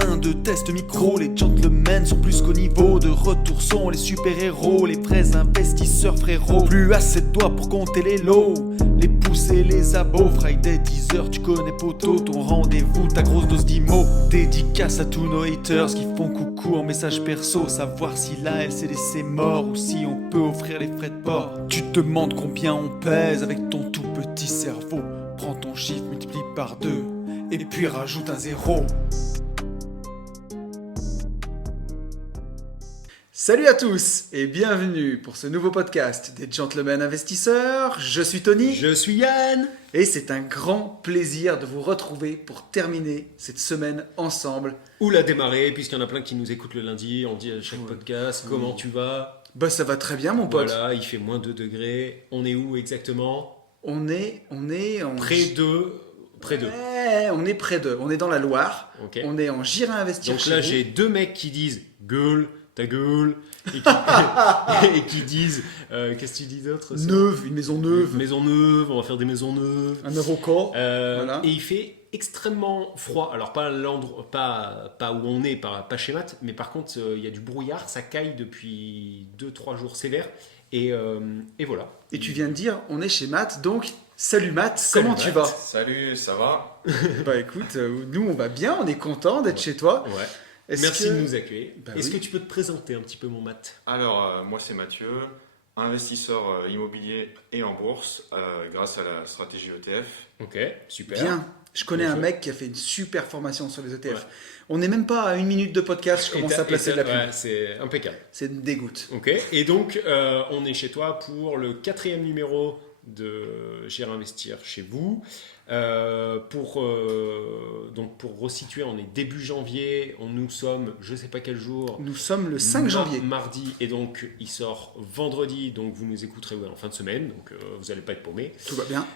1, 2, test micro. Les gentlemen sont plus qu'au niveau. De retour sont les super-héros, les vrais investisseurs frérots. Plus assez de doigts pour compter les lots, les pouces et les abos. Friday 10h, tu connais poto, ton rendez-vous, ta grosse dose d'IMO. Dédicace à tous nos haters qui font coucou en message perso. Savoir si là elle s'est laissée mort ou si on peut offrir les frais de port. Tu te demandes combien on pèse avec ton tout petit cerveau. Prends ton chiffre, multiplie par 2 et puis rajoute un 0. Salut à tous et bienvenue pour ce nouveau podcast des Gentlemen Investisseurs. Je suis Tony. Je suis Yann. Et c'est un grand plaisir de vous retrouver pour terminer cette semaine ensemble. Ou la démarrer, puisqu'il y en a plein qui nous écoutent le lundi. On dit à chaque podcast, comment tu vas ? Bah ça va très bien mon pote. Voilà, il fait moins 2 degrés. On est où exactement ? On est en... Près de... Ouais, on est près de. On est dans la Loire. Okay. On est en J'irai investir. Donc chez là, vous. j'ai 2 mecs qui disent « gueule ». Ta gueule et qui disent qu'est-ce que tu dis d'autre? Neuve, une maison neuve. Une maison neuve, on va faire des maisons neuves. Un Eurocor. Voilà. Et il fait extrêmement froid. Alors pas l'endroit, pas où on est, pas chez Matt, mais par contre il y a du brouillard, ça caille depuis 2-3 jours sévères. Et voilà. Et tu viens de dire, on est chez Matt, donc salut Matt, comment tu vas? Salut, ça va? Bah écoute, nous on va bien, on est content d'être chez toi. Ouais. Merci de nous accueillir. Est-ce que tu peux te présenter un petit peu, mon Matt? Alors, moi c'est Mathieu, investisseur immobilier et en bourse grâce à la stratégie ETF. Ok, super. Bien. Je connais un mec qui a fait une super formation sur les ETF. Ouais. On n'est même pas à 1 minute de podcast, je commence à placer de la pub. Ouais, c'est impeccable. C'est une dégoûte. Ok, et donc on est chez toi pour le 4e numéro de J'irai investir chez vous. Pour resituer, on est début janvier, nous sommes, je sais pas quel jour. Nous sommes le 5 janvier. Mardi, et donc il sort vendredi, donc vous nous écouterez en fin de semaine, donc vous n'allez pas être paumés. Tout va bien.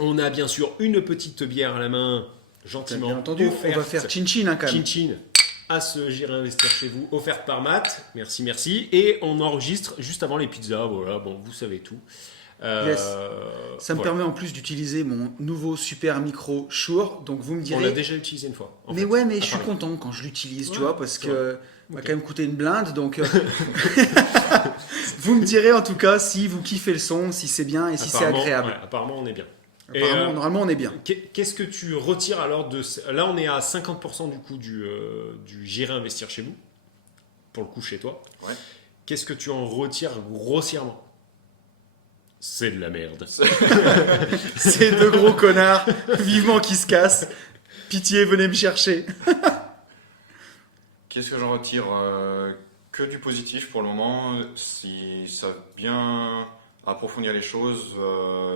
On a bien sûr une petite bière à la main, gentiment. Bien entendu, on va faire chin-chin quand même. Chin-chin à ce J'irai investir chez vous, offerte par Matt, merci. Et on enregistre juste avant les pizzas, voilà, bon, vous savez tout. Yes. Ça me permet en plus d'utiliser mon nouveau super micro Shure, donc vous me direz... On l'a déjà utilisé une fois. Mais ouais, mais je suis content quand je l'utilise, tu vois, parce que m'a quand même coûté une blinde, donc vous me direz en tout cas si vous kiffez le son, si c'est bien et si c'est agréable. Ouais, apparemment on est bien. Apparemment, normalement on est bien. Qu'est-ce que tu retires alors de... Là on est à 50% du coup du J'irai investir chez vous, pour le coup chez toi. Ouais. Qu'est-ce que tu en retires grossièrement? C'est de la merde. C'est 2 gros connards, vivement qui se cassent. Pitié, venez me chercher. Qu'est-ce que j'en retire? Que du positif pour le moment. Si ça bien approfondir les choses,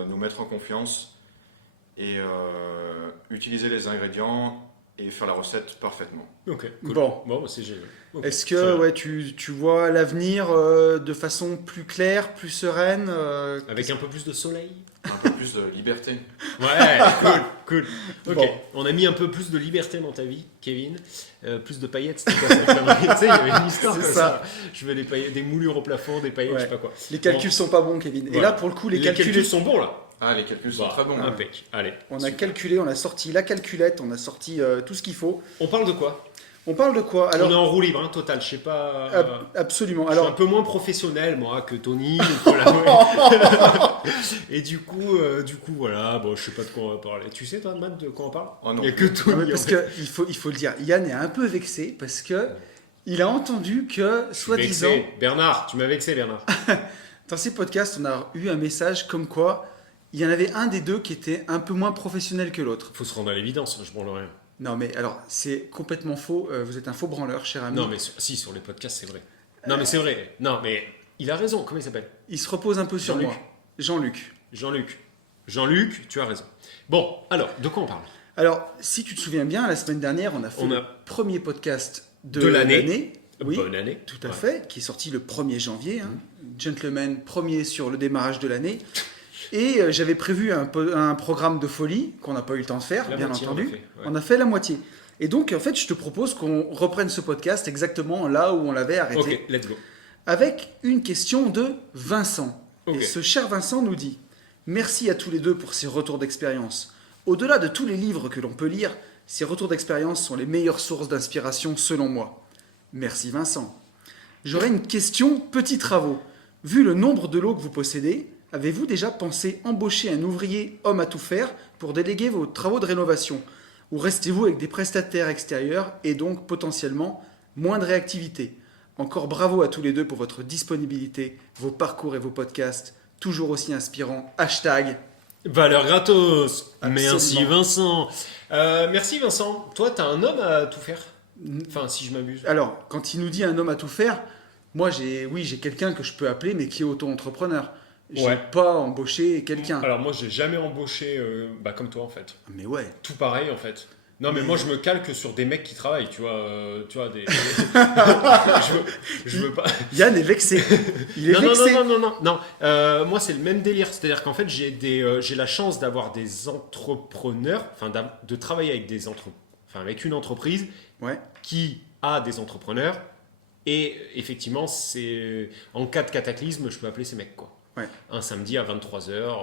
nous mettre en confiance et utiliser les ingrédients et faire la recette parfaitement. Ok, cool. Bon, c'est génial. Okay. Est-ce que tu vois l'avenir de façon plus claire, plus sereine avec un peu plus de soleil? Un peu plus de liberté. Ouais, cool. Ok, bon. On a mis un peu plus de liberté dans ta vie, Kevin. Plus de paillettes, c'était quoi ça? Tu sais, il y avait une histoire comme ça. Je veux des paillettes, des moulures au plafond, des paillettes, je sais pas quoi. Les calculs sont pas bons, Kevin. Voilà. Et là, pour le coup, les calculs sont bons, là. Ah, les calculs sont très bons. Impec. Allez. On a calculé, on a sorti la calculette, on a sorti tout ce qu'il faut. On parle de quoi? On parle de quoi? Alors, on est en roue libre, total, je sais pas... absolument. Je Alors, suis un peu moins professionnel, moi, que Tony. Et du coup, voilà, bon, je sais pas de quoi on va parler. Tu sais, toi, Matt, de quoi on parle? Oh, non. Il n'y a que Tony. Parce qu'il faut le dire, Yann est un peu vexé parce que il a entendu que, soi-disant... Bernard, tu m'as vexé, Bernard. Dans ces podcasts, on a eu un message comme quoi il y en avait un des deux qui était un peu moins professionnel que l'autre. Faut se rendre à l'évidence, je branle rien. Non, mais alors, c'est complètement faux. Vous êtes un faux branleur, cher ami. Non, mais si, sur les podcasts, c'est vrai. Non, mais c'est vrai. Non, mais il a raison. Comment il s'appelle? Il se repose un peu sur moi. Jean-Luc, tu as raison. Bon, alors, de quoi on parle? Alors, si tu te souviens bien, la semaine dernière, on a fait le premier podcast de l'année. Oui, bonne année. Tout à fait, qui est sorti le 1er janvier. Gentleman, premier sur le démarrage de l'année. Et j'avais prévu un programme de folie qu'on n'a pas eu le temps de faire, bien entendu. On a fait la moitié. Et donc, en fait, je te propose qu'on reprenne ce podcast exactement là où on l'avait arrêté. Ok, let's go. Avec une question de Vincent. Okay. Et ce cher Vincent nous dit « Merci à tous les deux pour ces retours d'expérience. Au-delà de tous les livres que l'on peut lire, Ces retours d'expérience sont les meilleures sources d'inspiration selon moi. Merci Vincent. J'aurais une question, petits travaux. Vu le nombre de lots que vous possédez, avez-vous déjà pensé embaucher un ouvrier homme à tout faire pour déléguer vos travaux de rénovation? Ou restez-vous avec des prestataires extérieurs et donc potentiellement moins de réactivité? Encore bravo à tous les deux pour votre disponibilité, vos parcours et vos podcasts, toujours aussi inspirants. Hashtag. Valeur gratos. Absolument. Merci Vincent. Merci Vincent. Toi, t'as un homme à tout faire. Enfin, si je m'abuse. Alors, quand il nous dit un homme à tout faire, moi j'ai quelqu'un que je peux appeler mais qui est auto-entrepreneur. J'ai Ouais. pas embauché quelqu'un. Alors moi, j'ai jamais embauché, comme toi en fait. Mais ouais. Tout pareil en fait. Non mais moi je me calque sur des mecs qui travaillent, tu vois des. je veux pas. Yann est vexé. Il est vexé. Non. Moi c'est le même délire, c'est-à-dire qu'en fait j'ai la chance d'avoir des entrepreneurs, enfin de travailler avec avec une entreprise Ouais. qui a des entrepreneurs et effectivement c'est en cas de cataclysme je peux appeler ces mecs quoi. Ouais. Un samedi à 23h.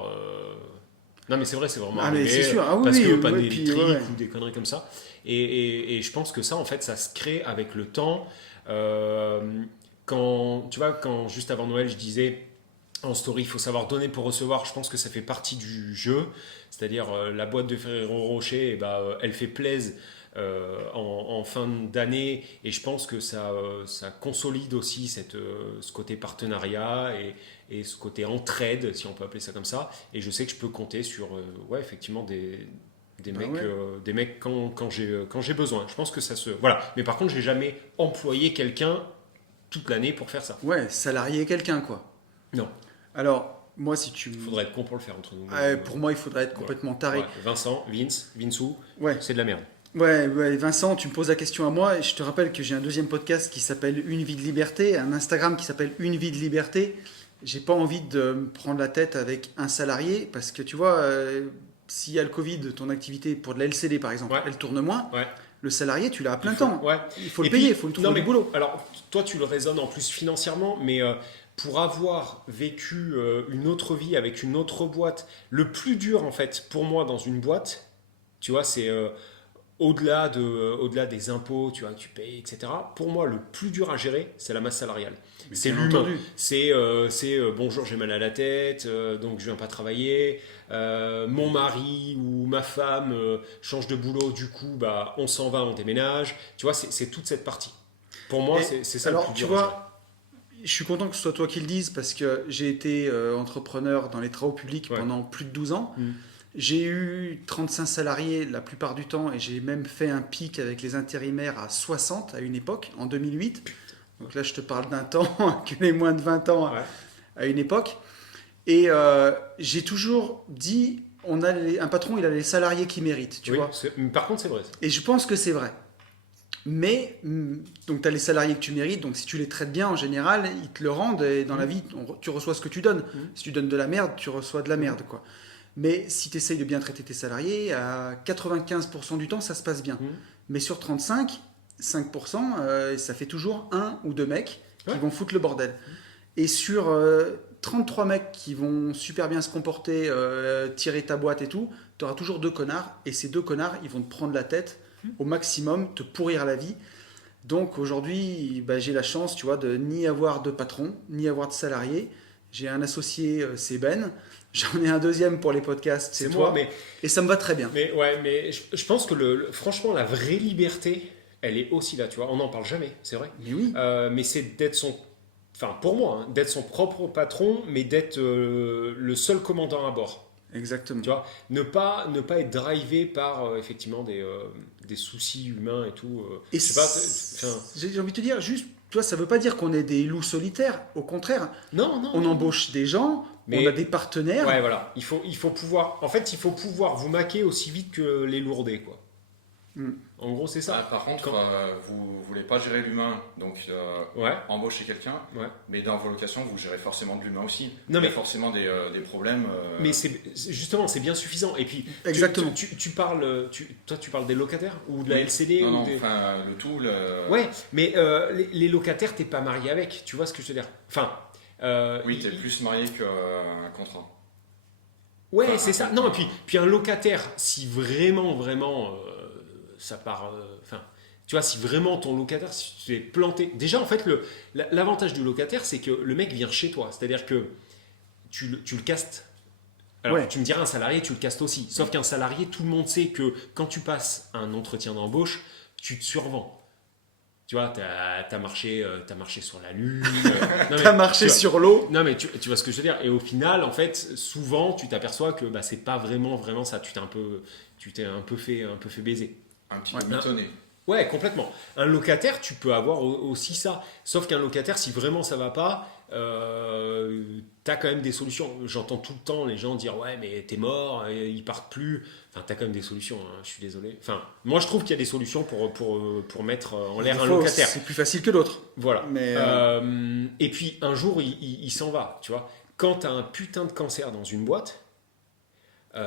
Non mais c'est vrai, c'est vraiment Ah, mais arrivé, c'est sûr. Ah oui, parce oui, que oui, panne oui, puis, électrique ouais. ou des conneries comme ça. Et je pense que ça en fait ça se crée avec le temps. Quand juste avant Noël je disais en story il faut savoir donner pour recevoir, je pense que ça fait partie du jeu. C'est-à-dire la boîte de Ferrero Rocher, elle fait plaise en fin d'année et je pense que ça consolide aussi ce côté partenariat et ce côté entraide, si on peut appeler ça comme ça. Et je sais que je peux compter sur effectivement des mecs, ouais. des mecs quand j'ai besoin. Je pense que ça se... Voilà. Mais par contre, j'ai jamais employé quelqu'un toute l'année pour faire ça. Ouais, salarié quelqu'un quoi. Non. Alors, moi si tu... Il faudrait être con pour le faire entre nous. Pour moi, il faudrait être complètement taré. Ouais. Vincent, Vinsou, Ouais. c'est de la merde. Ouais, Vincent, tu me poses la question à moi et je te rappelle que j'ai un deuxième podcast qui s'appelle Une vie de liberté, un Instagram qui s'appelle Une vie de liberté. J'ai pas envie de me prendre la tête avec un salarié parce que tu vois, s'il y a le Covid, ton activité pour de la LCD par exemple, Ouais. elle tourne moins. Ouais. Le salarié, tu l'as à plein temps. Ouais. Il faut Et le payer, puis- il faut le trouver non, du mais- boulot. Alors, toi, tu le raisonnes en plus financièrement, mais pour avoir vécu une autre vie avec une autre boîte, le plus dur, en fait, pour moi, dans une boîte, tu vois, c'est au-delà des impôts, tu vois, que tu payes, etc. Pour moi, le plus dur à gérer, c'est la masse salariale. C'est bien l'humain. entendu. C'est bonjour, j'ai mal à la tête, donc je viens pas travailler. Mon mari ou ma femme change de boulot, du coup, on s'en va, on déménage. Tu vois, c'est toute cette partie. Pour moi, Et c'est ça alors, le plus tu dur à gérer. vois, je suis content que ce soit toi qui le dises parce que j'ai été entrepreneur dans les travaux publics Ouais. pendant plus de 12 ans. Mm. J'ai eu 35 salariés la plupart du temps et j'ai même fait un pic avec les intérimaires à 60 à une époque, en 2008. Donc là, je te parle d'un temps que les moins de 20 ans Ouais. à une époque. Et j'ai toujours dit, un patron, il a les salariés qu'il mérite, tu Oui, vois. par contre, c'est vrai. ça. Et je pense que c'est vrai. Mais, donc tu as les salariés que tu mérites, donc si tu les traites bien en général, ils te le rendent, et dans la vie, tu reçois ce que tu donnes. Si tu donnes de la merde, tu reçois de la merde, quoi. Mais si tu essayes de bien traiter tes salariés, à 95% du temps, ça se passe bien. Mais sur 35, 5%, ça fait toujours un ou deux mecs qui Ouais. vont foutre le bordel. Et sur 33 mecs qui vont super bien se comporter, tirer ta boîte et tout, tu auras toujours deux connards. Et ces deux connards, ils vont te prendre la tête au maximum, te pourrir la vie. Donc aujourd'hui, j'ai la chance, tu vois, de ni avoir de patron, ni avoir de salarié. J'ai un associé, c'est Ben. J'en ai un deuxième pour les podcasts, c'est toi. moi, mais Et ça me va très bien. mais je pense que franchement, la vraie liberté, elle est aussi là, tu vois. On n'en parle jamais, c'est vrai. Mais oui. Mais c'est d'être pour moi, hein, d'être son propre patron, mais d'être le seul commandant à bord. Exactement. Tu vois, ne pas être drivé par effectivement des soucis humains et tout. Et je sais pas, j'ai envie de te dire, juste, tu vois, ça veut pas dire qu'on est des loups solitaires. Au contraire, non, on embauche des gens, Mais- on a des partenaires. Ouais, voilà. Il faut pouvoir. En fait, il faut pouvoir vous maquer aussi vite que les lourdés, quoi. Mm. En gros, c'est ça. Par contre, Quand- vous voulez pas gérer l'humain, donc Ouais. embaucher quelqu'un, Ouais. mais dans vos locations, vous gérez forcément de l'humain aussi. Non, Il y a mais- forcément des problèmes. Mais justement, c'est bien suffisant. Et puis, Exactement. tu parles, toi, tu parles des locataires ou de la Oui. LCD Non, ou non, des- enfin, le tout. Ouais, mais les locataires, t'es pas marié avec. Tu vois ce que je veux dire? Enfin. Oui, t'es plus marié qu'un contrat. Ouais, Enfin, c'est ça. Non, et puis un locataire, si vraiment, ça part. Enfin, tu vois, si vraiment ton locataire, si tu es planté. Déjà, en fait, l'avantage du locataire, c'est que le mec vient chez toi. C'est-à-dire que tu le castes. Alors, tu me diras, un salarié, tu le castes aussi. Sauf qu'un salarié, tout le monde sait que quand tu passes un entretien d'embauche, tu te survends. Tu vois, t'as marché sur la lune. T'as marché sur l'eau. Non, mais tu vois ce que je veux dire. Et au final, en fait, souvent, tu t'aperçois que c'est pas vraiment ça. Tu t'es un peu fait baiser. Un petit peu mitonné. Ouais, complètement. Un locataire, tu peux avoir aussi ça. Sauf qu'un locataire, si vraiment ça va pas, t'as quand même des solutions. J'entends tout le temps les gens dire ouais, mais t'es mort, ils partent plus. Enfin, t'as quand même des solutions. Hein, je suis désolé. Enfin, moi, je trouve qu'il y a des solutions pour mettre en l'air un locataire. C'est plus facile que d'autres. Voilà. Mais et puis un jour, il s'en va. Tu vois, quand t'as un putain de cancer dans une boîte, et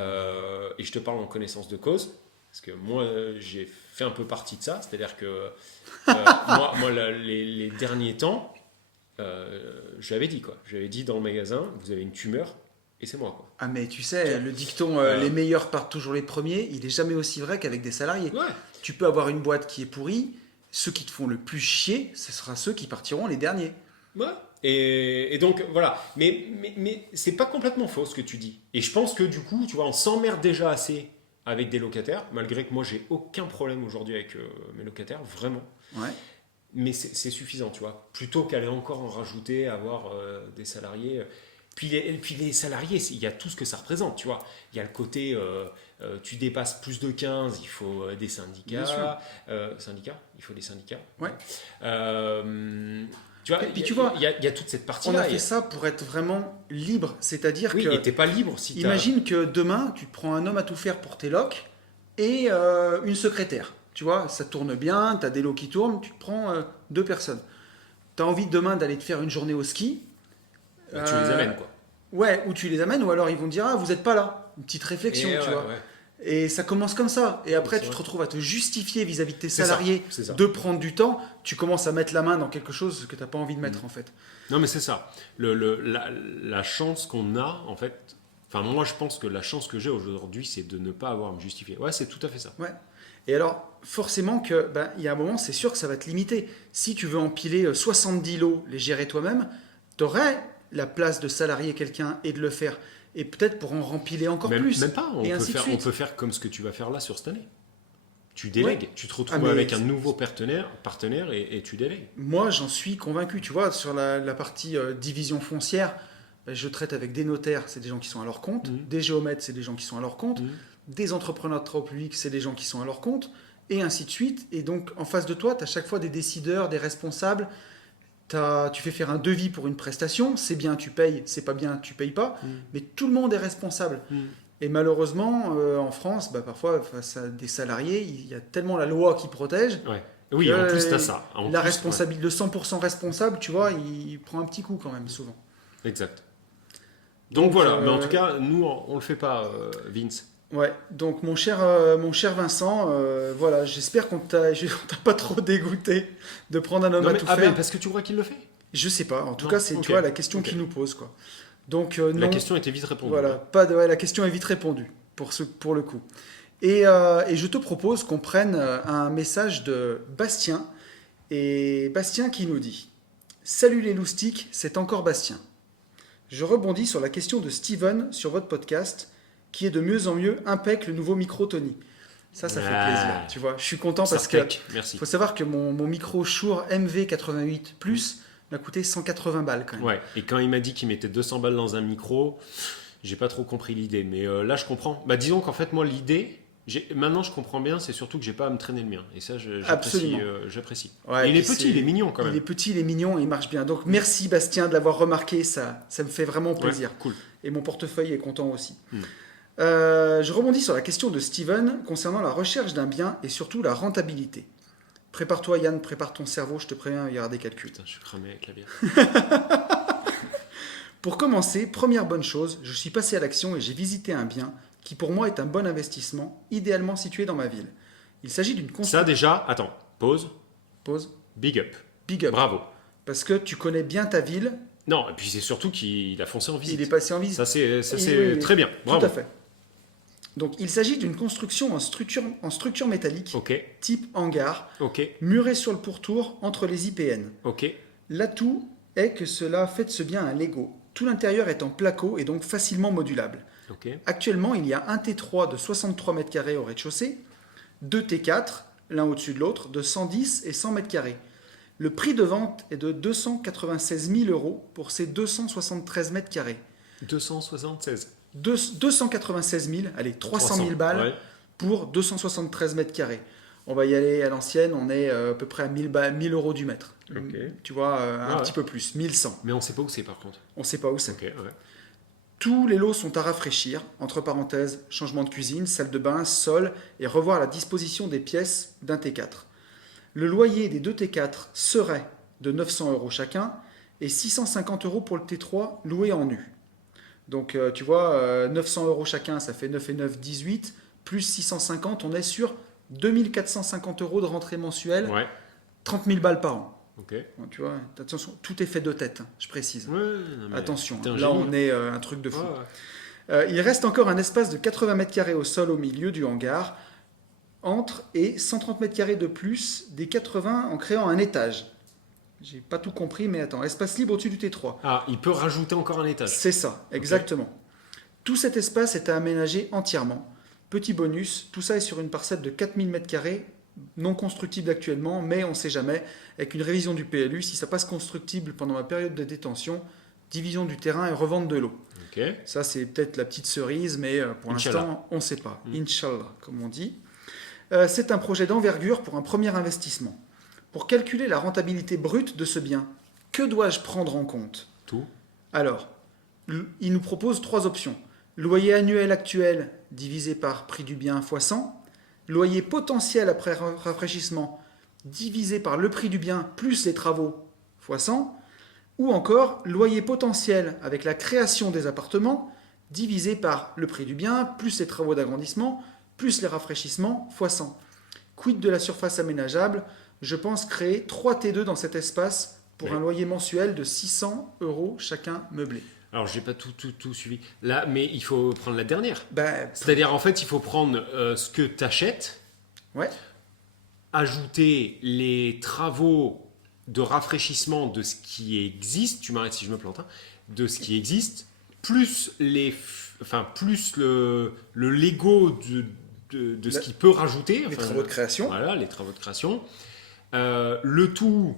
je te parle en connaissance de cause. Parce que moi, j'ai fait un peu partie de ça. C'est-à-dire que moi les derniers temps, je l'avais dit, quoi. Je l'avais dit dans le magasin, vous avez une tumeur et c'est moi, quoi. Ah, mais tu sais, le dicton les meilleurs partent toujours les premiers, il est jamais aussi vrai qu'avec des salariés. Ouais. Tu peux avoir une boîte qui est pourrie, ceux qui te font le plus chier, ce sera ceux qui partiront les derniers. Ouais. Et donc, voilà. Mais c'est pas complètement faux ce que tu dis. Et je pense que du coup, tu vois, on s'emmerde déjà assez avec des locataires, malgré que moi j'ai aucun problème aujourd'hui avec mes locataires, vraiment. Ouais. Mais c'est suffisant, tu vois. Plutôt qu'aller encore en rajouter, avoir des salariés. Puis les salariés, il y a tout ce que ça représente, tu vois. Il y a le côté, tu dépasses plus de 15, il faut des syndicats. Il faut des syndicats. Ouais. Tu vois, il y a toute cette partie-là. On a fait ça pour être vraiment libre, c'est-à-dire que... Oui, et t'es pas libre si imagine que demain, tu te prends un homme à tout faire pour tes locs et une secrétaire. Tu vois, ça tourne bien, tu as des lots qui tournent, tu te prends 2 personnes. Tu as envie demain d'aller te faire une journée au ski. Tu les amènes, quoi. Ouais, ou tu les amènes, ou alors ils vont te dire, ah, vous n'êtes pas là. Une petite réflexion, tu vois. Ouais. Et ça commence comme ça. Et après, c'est tu te vrai. retrouves à te justifier vis-à-vis de tes C'est salariés ça. de prendre du temps. Tu commences à mettre la main dans quelque chose que tu n'as pas envie de mettre, en fait. Non, mais c'est ça. La chance qu'on a, en fait... Enfin, moi, je pense que la chance que j'ai aujourd'hui, c'est de ne pas avoir à me justifier. Ouais, c'est tout à fait ça. Ouais. Et alors, forcément que, il y a un moment, c'est sûr que ça va te limiter. Si tu veux empiler 70 lots, les gérer toi-même, tu aurais la place de salarier quelqu'un et de le faire. Et peut-être pour en rempiler encore plus. Même pas. On peut faire comme ce que tu vas faire là sur cette année. Tu délègues. Tu te retrouves avec un nouveau partenaire et tu délègues. Moi, j'en suis convaincu. Tu vois, sur la partie division foncière, je traite avec des notaires, c'est des gens qui sont à leur compte. Des géomètres, c'est des gens qui sont à leur compte. Des entrepreneurs de travaux publics, c'est des gens qui sont à leur compte. Et ainsi de suite. Et donc, en face de toi, tu as chaque fois des décideurs, des responsables. Tu fais faire un devis pour une prestation. C'est bien, tu payes. C'est pas bien, tu payes pas. Mais tout le monde est responsable. Et malheureusement, en France, parfois, face à des salariés, il y a tellement la loi qui protège. Ouais. Oui, en plus, tu as ça. Le 100% responsable, tu vois, il prend un petit coup quand même, souvent. Exact. Donc voilà, mais en tout cas, nous, on le fait pas, Vince. Ouais, donc mon cher Vincent, voilà, j'espère qu'on t'a pas trop dégoûté de prendre un homme à tout faire. Ben, parce que tu crois qu'il le fait? Je sais pas, en tout cas, c'est tu vois, la question qu'il nous pose, quoi. Donc, la question était vite répondue. Voilà, la question est vite répondue, pour le coup. Et je te propose qu'on prenne un message de Bastien, et Bastien qui nous dit « Salut les loustiques, c'est encore Bastien. Je rebondis sur la question de Steven sur votre podcast, qui est de mieux en mieux impec le nouveau micro Tony. » Ça fait plaisir, tu vois. Je suis content parce que faut savoir que mon micro Shure MV88 Plus m'a coûté 180 balles quand même. Ouais, et quand il m'a dit qu'il mettait 200 balles dans un micro, j'ai pas trop compris l'idée. Mais là, je comprends. Disons qu'en fait, moi, l'idée, maintenant, je comprends bien, c'est surtout que j'ai pas à me traîner le mien. Et ça, j'apprécie. Ouais, il est petit, il est mignon quand même. Il est petit, il est mignon, il marche bien. Donc, merci Bastien de l'avoir remarqué, ça me fait vraiment plaisir. Ouais, cool. Et mon portefeuille est content aussi. Je rebondis sur la question de Steven concernant la recherche d'un bien et surtout la rentabilité. Prépare-toi Yann, prépare ton cerveau, je te préviens, il y aura des calculs. Putain, je suis cramé avec la bière. Pour commencer, première bonne chose, je suis passé à l'action et j'ai visité un bien qui pour moi est un bon investissement, idéalement situé dans ma ville. Il s'agit d'une construction... Ça déjà, attends, pause. Big up. Big up. Bravo. Parce que tu connais bien ta ville. Non, et puis c'est surtout qu'il a foncé en visite. Il est passé en visite. Ça c'est très bien. Bravo. Tout à fait. Donc il s'agit d'une construction en structure métallique, Ok, type hangar, ok, murée sur le pourtour entre les IPN. ok. L'atout est que cela fait de ce bien un Lego. Tout l'intérieur est en placo et donc facilement modulable. Ok. Actuellement, il y a un T3 de 63 m² au rez-de-chaussée, deux T4, l'un au-dessus de l'autre, de 110 et 100 m². Le prix de vente est de 296 000 euros pour ces 273 m². 276. 296 000, allez, 300 000 balles ouais. pour 273 m². On va y aller à l'ancienne, on est à peu près à 1000 euros du mètre. Ok. Tu vois, un Ouais. petit peu plus, 1100. Mais on sait pas où c'est par contre. On ne sait pas où c'est. Ok, ouais. Tous les lots sont à rafraîchir, entre parenthèses, changement de cuisine, salle de bain, sol, et revoir la disposition des pièces d'un T4. Le loyer des deux T4 serait de 900 euros chacun et 650 euros pour le T3 loué en nu. Donc tu vois, 900 euros chacun, ça fait 9 et 9, 18, plus 650, on est sur 2450 euros de rentrée mensuelle, Ouais, 30 000 balles par an. ok. Bon, tu vois, attention, tout est fait de tête, hein, je précise. Ouais, non, mais Attention, t'es un là génie, on est un truc de hein. fou. Ouais, ouais. Il reste encore un espace de 80 m² au sol au milieu du hangar, entre et 130 m² de plus des 80 en créant un étage. J'ai pas tout compris, mais attends, espace libre au-dessus du T3. Ah, il peut rajouter encore un étage. C'est ça, exactement. Tout cet espace est à aménager entièrement. Petit bonus, tout ça est sur une parcelle de 4000 m², non constructible actuellement, mais on ne sait jamais. Avec une révision du PLU, si ça passe constructible pendant ma période de détention, division du terrain et revente de l'eau. Ok. Ça, c'est peut-être la petite cerise, mais pour Inch'Allah. l'instant, on ne sait pas. Mm. Inch'Allah, comme on dit. C'est un projet d'envergure pour un premier investissement. Pour calculer la rentabilité brute de ce bien, que dois-je prendre en compte? Tout. Alors, il nous propose 3 options. Loyer annuel actuel divisé par prix du bien fois 100. Loyer potentiel après rafraîchissement divisé par le prix du bien plus les travaux fois 100. Ou encore loyer potentiel avec la création des appartements divisé par le prix du bien plus les travaux d'agrandissement plus les rafraîchissements fois 100. Quid de la surface aménageable? Je pense créer 3 T2 dans cet espace pour Oui. un loyer mensuel de 600 euros chacun meublé. Alors, j'ai pas tout suivi. Là, mais il faut prendre la dernière. Ben, C'est-à-dire, en fait, il faut prendre ce que tu achètes, ouais, ajouter les travaux de rafraîchissement de ce qui existe, tu m'arrêtes si je me plante, hein, de ce qui existe, plus plus le Lego de ce qu'il peut rajouter. les enfin, travaux de création. Voilà, les travaux de création. Le tout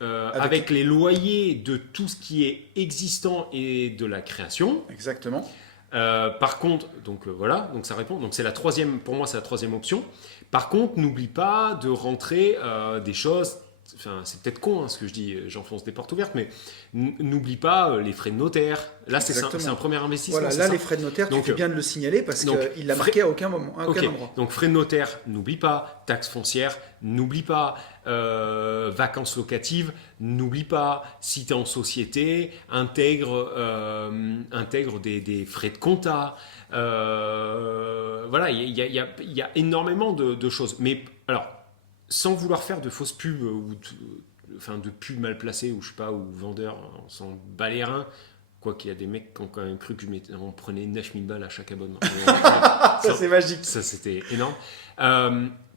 Avec- avec les loyers de tout ce qui est existant et de la création. Exactement. Par contre, donc voilà, donc ça répond. Donc c'est la troisième, pour moi c'est la troisième option. Par contre, n'oublie pas de rentrer des choses. Enfin, c'est peut-être con hein, ce que je dis, j'enfonce des portes ouvertes, mais n'oublie pas les frais de notaire. Là, c'est Exactement. un premier investissement. Voilà, c'est là, ça. les frais de notaire, tu Donc, fais bien de le signaler parce donc, qu'il l'a frais- marqué à aucun moment, à aucun Ok, endroit. donc frais de notaire, n'oublie pas. Taxes foncières, n'oublie pas. Vacances locatives, n'oublie pas. Si tu es en société, intègre des frais de compta. Voilà, il y a énormément de choses. Mais alors, sans vouloir faire de fausses pubs ou de pubs mal placées ou je sais pas, ou vendeurs, on s'en bat les reins. Quoi qu'il y a des mecs qui ont quand même cru on prenait 9000 balles à chaque abonnement. Ça, c'est magique. Ça, c'était énorme.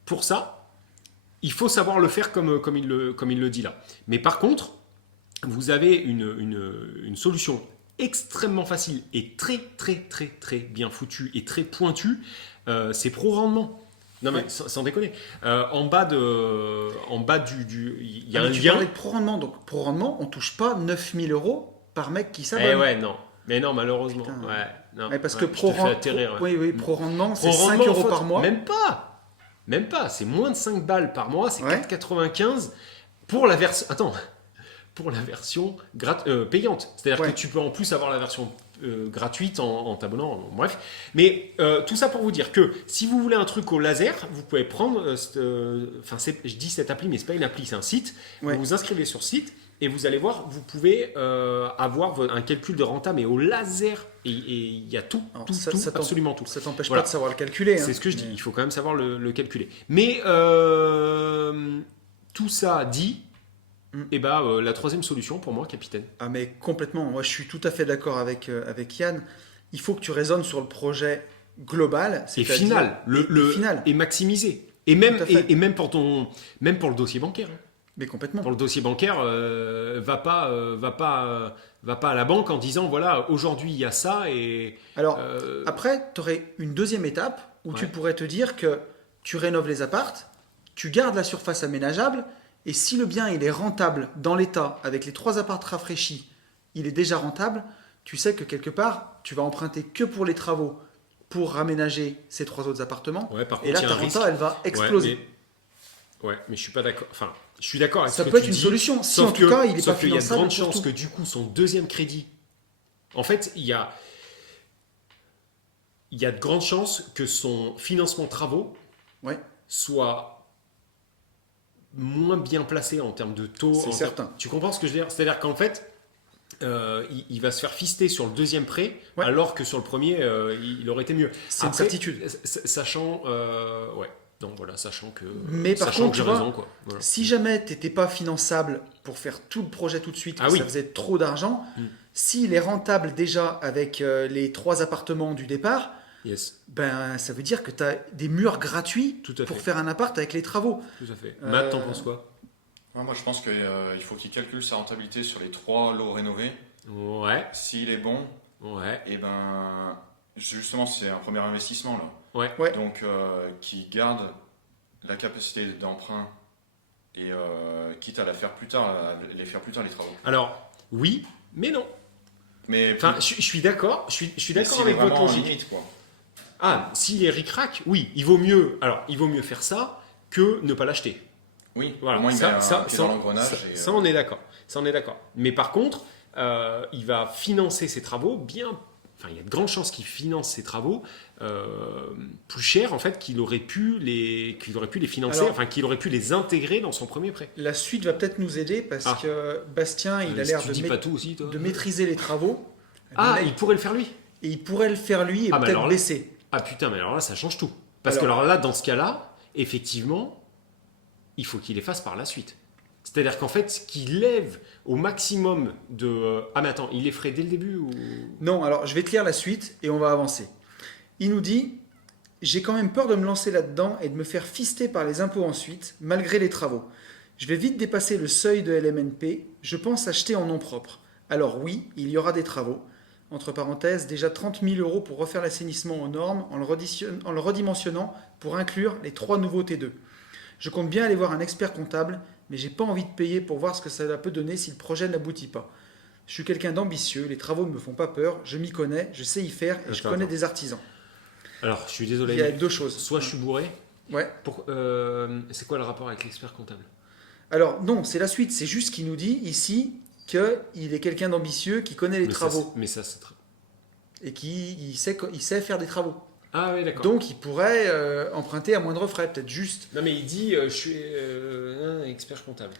Pour ça, il faut savoir le faire comme il le dit là. Mais par contre, vous avez une solution extrêmement facile et très, très, très, très bien foutue et très pointue. C'est Pro Rendement. Non mais sans déconner. En bas du il y a un Tu lien. parlais de Pro Rendement. Donc, Pro Rendement, on touche pas 9000 euros par mec qui s'abonne. Eh ouais, non. Mais non, malheureusement. Putain. Ouais, non. Ouais, parce Ouais, que je Pro te fais Rendement, atterrir, ouais. oui, Pro Rendement, c'est Pro 5 rendement, euros en fait, par mois. Même pas. C'est moins de 5 balles par mois. C'est Ouais. 4,95 pour la version. Attends. Pour la version payante. C'est-à-dire Ouais. que tu peux en plus avoir la version gratuite en t'abonnant. Bref. Mais tout ça pour vous dire que si vous voulez un truc au laser, vous pouvez prendre. Je dis cette appli, mais c'est pas une appli, c'est un site. Ouais. Vous vous inscrivez sur ce site. Et vous allez voir, vous pouvez avoir un calcul de renta, mais au laser. Et il y a tout, Alors, tout, ça t'en- absolument tout. Ça t'empêche Voilà. pas de savoir le calculer. C'est hein. ce que je dis, Mais- il faut quand même savoir le calculer. Mais tout ça dit, la troisième solution pour moi, capitaine. Ah mais complètement, moi je suis tout à fait d'accord avec Yann. Il faut que tu raisonnes sur le projet global, Et c'est-à-dire- final, et final. et maximisé. Et même, Tout à fait. et même pour le dossier bancaire. Hein. Mais complètement. Pour le dossier bancaire, va pas à la banque en disant voilà, aujourd'hui il y a ça et. Alors, euh, après, tu aurais une deuxième étape où tu Ouais. pourrais te dire que tu rénoves les appartes, tu gardes la surface aménageable, et si le bien il est rentable dans l'état, avec les 3 appartes rafraîchis, il est déjà rentable, tu sais que quelque part, tu vas emprunter que pour les travaux pour raménager ces 3 autres appartements, ouais, par et contre, là il y a ta un risque. renta, elle va exploser. Ouais, mais je suis pas d'accord. Enfin, je suis d'accord avec Ça ce que peut tu être une dis, solution, si sauf en tout cas il n'est pas sauf qu'il y a de finançable grandes pour chances tout. que du coup son deuxième crédit. En fait, il y a de grandes chances que son financement travaux Ouais. soit moins bien placé en termes de taux. C'est en certain. termes- Tu comprends ce que je veux dire? C'est-à-dire qu'en fait, il va se faire fister sur le deuxième prêt, Ouais. alors que sur le premier, il aurait été mieux. C'est une Après, certitude. Sachant, ouais, donc voilà, sachant que, Mais par sachant contre, que j'ai tu vois, raison, quoi. Voilà. Si jamais tu n'étais pas finançable pour faire tout le projet tout de suite, Ah que oui. ça faisait trop d'argent, Mm. s'il est rentable déjà avec les 3 appartements du départ, Yes, ben, ça veut dire que tu as des murs gratuits tout à pour fait. faire un appart avec les travaux. Tout à fait. Euh, Matt, t'en penses quoi? Ouais, moi, je pense qu'il faut qu'il calcule sa rentabilité sur les 3 lots rénovés. Ouais, S'il est bon, ouais, et ben, justement, c'est un premier investissement là. ouais. Ouais. Donc, qui garde la capacité d'emprunt et quitte à les faire plus tard les travaux. Alors, oui, mais non. Mais Enfin, je suis d'accord, je suis d'accord s'il est avec votre vraiment en logique. limite, quoi. Ah, s'il est ric-rac, oui, il vaut mieux faire ça que ne pas l'acheter. Oui, Voilà, au moins il met un pied dans l'engrenage. ça, on est d'accord. Ça, on est d'accord. Mais par contre, il va financer ses travaux bien. Enfin, il y a de grandes chances qu'il finance ses travaux plus cher en fait qu'il aurait pu les financer, Alors- enfin qu'il aurait pu les intégrer dans son premier prêt. La suite va peut-être nous aider parce Ah. que Bastien, il a Si l'air tu de, dis pas tout aussi, toi. de maîtriser les travaux. Ah, Mais- il pourrait le faire lui. Et il pourrait le faire lui et Ah, bah peut-être alors là- baisser. Ah putain, mais alors là, ça change tout. Parce que alors là, dans ce cas-là, effectivement, il faut qu'il les fasse par la suite. C'est-à-dire qu'en fait, qu'il lève au maximum de... Ah mais attends, il les ferait dès le début ou... Non, alors je vais te lire la suite et on va avancer. Il nous dit « J'ai quand même peur de me lancer là-dedans et de me faire fister par les impôts ensuite, malgré les travaux. Je vais vite dépasser le seuil de LMNP, je pense acheter en nom propre. Alors oui, il y aura des travaux. Entre parenthèses, déjà 30 000 € pour refaire l'assainissement aux normes en le redimensionnant pour inclure les 3 nouveaux T2. Je compte bien aller voir un expert comptable, mais j'ai pas envie de payer pour voir ce que ça peut donner si le projet n'aboutit pas. Je suis quelqu'un d'ambitieux, les travaux ne me font pas peur, je m'y connais, je sais y faire et je Attends, connais attends. des artisans. Alors, je suis désolé. Il y a mais 2 choses. Soit je suis bourré. Ouais. C'est quoi le rapport avec l'expert comptable? Alors non, c'est la suite, c'est juste qu'il nous dit ici qu'il est quelqu'un d'ambitieux, qui connaît les Mais ça, travaux c'est- mais ça, c'est... et qui il sait faire des travaux. Ah oui, d'accord. Donc il pourrait emprunter à moindre frais, peut-être juste. Non mais il dit, je suis expert comptable.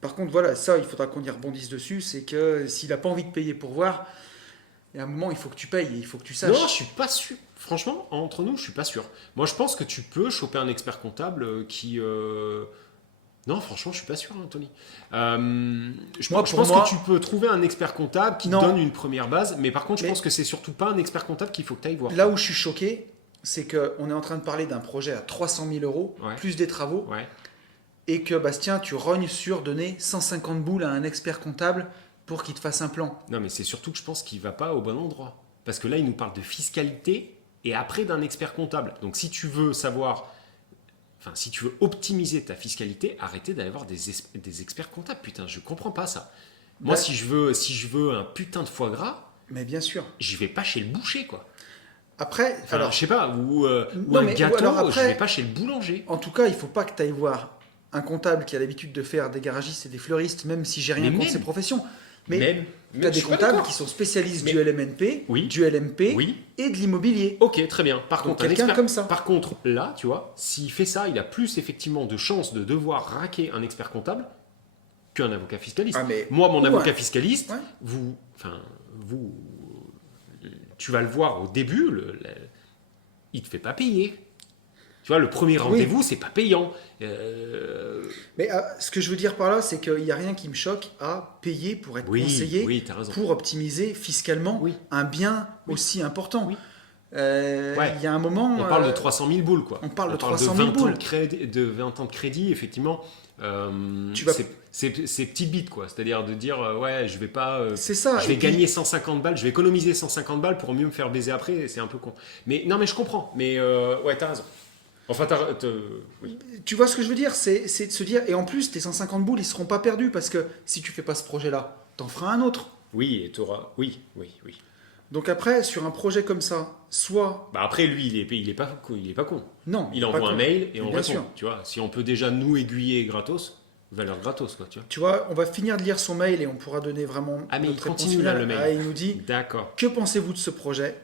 Par contre, voilà, ça, il faudra qu'on y rebondisse dessus, c'est que s'il n'a pas envie de payer pour voir, il y a un moment, il faut que tu payes, il faut que tu saches. Non, je suis pas sûr. Franchement, entre nous, je suis pas sûr. Moi, je pense que tu peux choper un expert comptable qui... Non, franchement, je suis pas sûr, hein, Tony. Je Moi, pense pour moi- que tu peux trouver un expert comptable qui te Non. donne une première base, mais par contre, je Mais- pense que c'est surtout pas un expert comptable qu'il faut que tu ailles voir. Là où je suis choqué, c'est qu'on est en train de parler d'un projet à 300 000 €, Ouais. plus des travaux, Ouais. et que Bastien, tu rognes sur donner 150 boules à un expert comptable pour qu'il te fasse un plan. Non, mais c'est surtout que je pense qu'il va pas au bon endroit. Parce que là, il nous parle de fiscalité et après d'un expert comptable. Donc, si tu veux savoir, enfin, si tu veux optimiser ta fiscalité, arrêtez d'aller voir des experts comptables. Putain, je comprends pas ça. Moi, Bah- si je veux un putain de foie gras, Mais bien sûr. je vais pas chez le boucher, quoi. Après, Enfin, alors, je sais pas, ou Non, un mais- ou gâteau, alors après- je vais pas chez le boulanger. en tout cas, il faut pas que tu ailles voir un comptable qui a l'habitude de faire des garagistes et des fleuristes, même si j'ai rien Mais contre même- ces professions. Mais Même tu as je des suis pas comptables d'accord. qui sont spécialistes Mais- du LMNP, Oui. du LMP Oui. et de l'immobilier. Ok, très bien. Par Donc, contre, un quelqu'un expert- comme ça. Par contre, là, tu vois, s'il fait ça, il a plus effectivement de chances de devoir raquer un expert comptable qu'un avocat fiscaliste. Ah, mais- Moi, mon Ouais. avocat fiscaliste, Ouais. tu vas le voir au début, il te fait pas payer. Tu vois, le premier rendez-vous, c'est pas payant. Mais ce que je veux dire par là, c'est qu'il n'y a rien qui me choque à payer pour être Oui, conseillé, oui, t'as raison. pour optimiser fiscalement Oui. un bien aussi important. Oui. Ouais. Il y a un moment. On parle de 300 000 boules, quoi. On parle de 300 000 boules. De 20 ans de crédit, effectivement. Tu vas- C'est petites bites, quoi. C'est-à-dire de dire, ouais, je vais pas. C'est ça. Je vais Et puis- gagner 150 balles, je vais économiser 150 balles pour mieux me faire baiser après. C'est un peu con. Mais non, mais je comprends. Mais ouais, t'as raison. Enfin, oui. Tu vois ce que je veux dire, c'est de se dire, et en plus, tes 150 boules, ils seront pas perdus parce que si tu fais pas ce projet-là, t'en feras un autre. Oui, et t'auras. Oui. Donc après, sur un projet comme ça, soit. Bah après, lui, il est pas con. Non. Il pas envoie un con. mail et on Bien répond. sûr. Tu vois, si on peut déjà nous aiguiller gratos, valeur gratos, quoi. Tu vois. Tu vois, on va finir de lire son mail et on pourra donner vraiment. Ah, mais il notre réponse continue, là, finale. le mail. Ah, il nous dit D'accord. que pensez-vous de ce projet?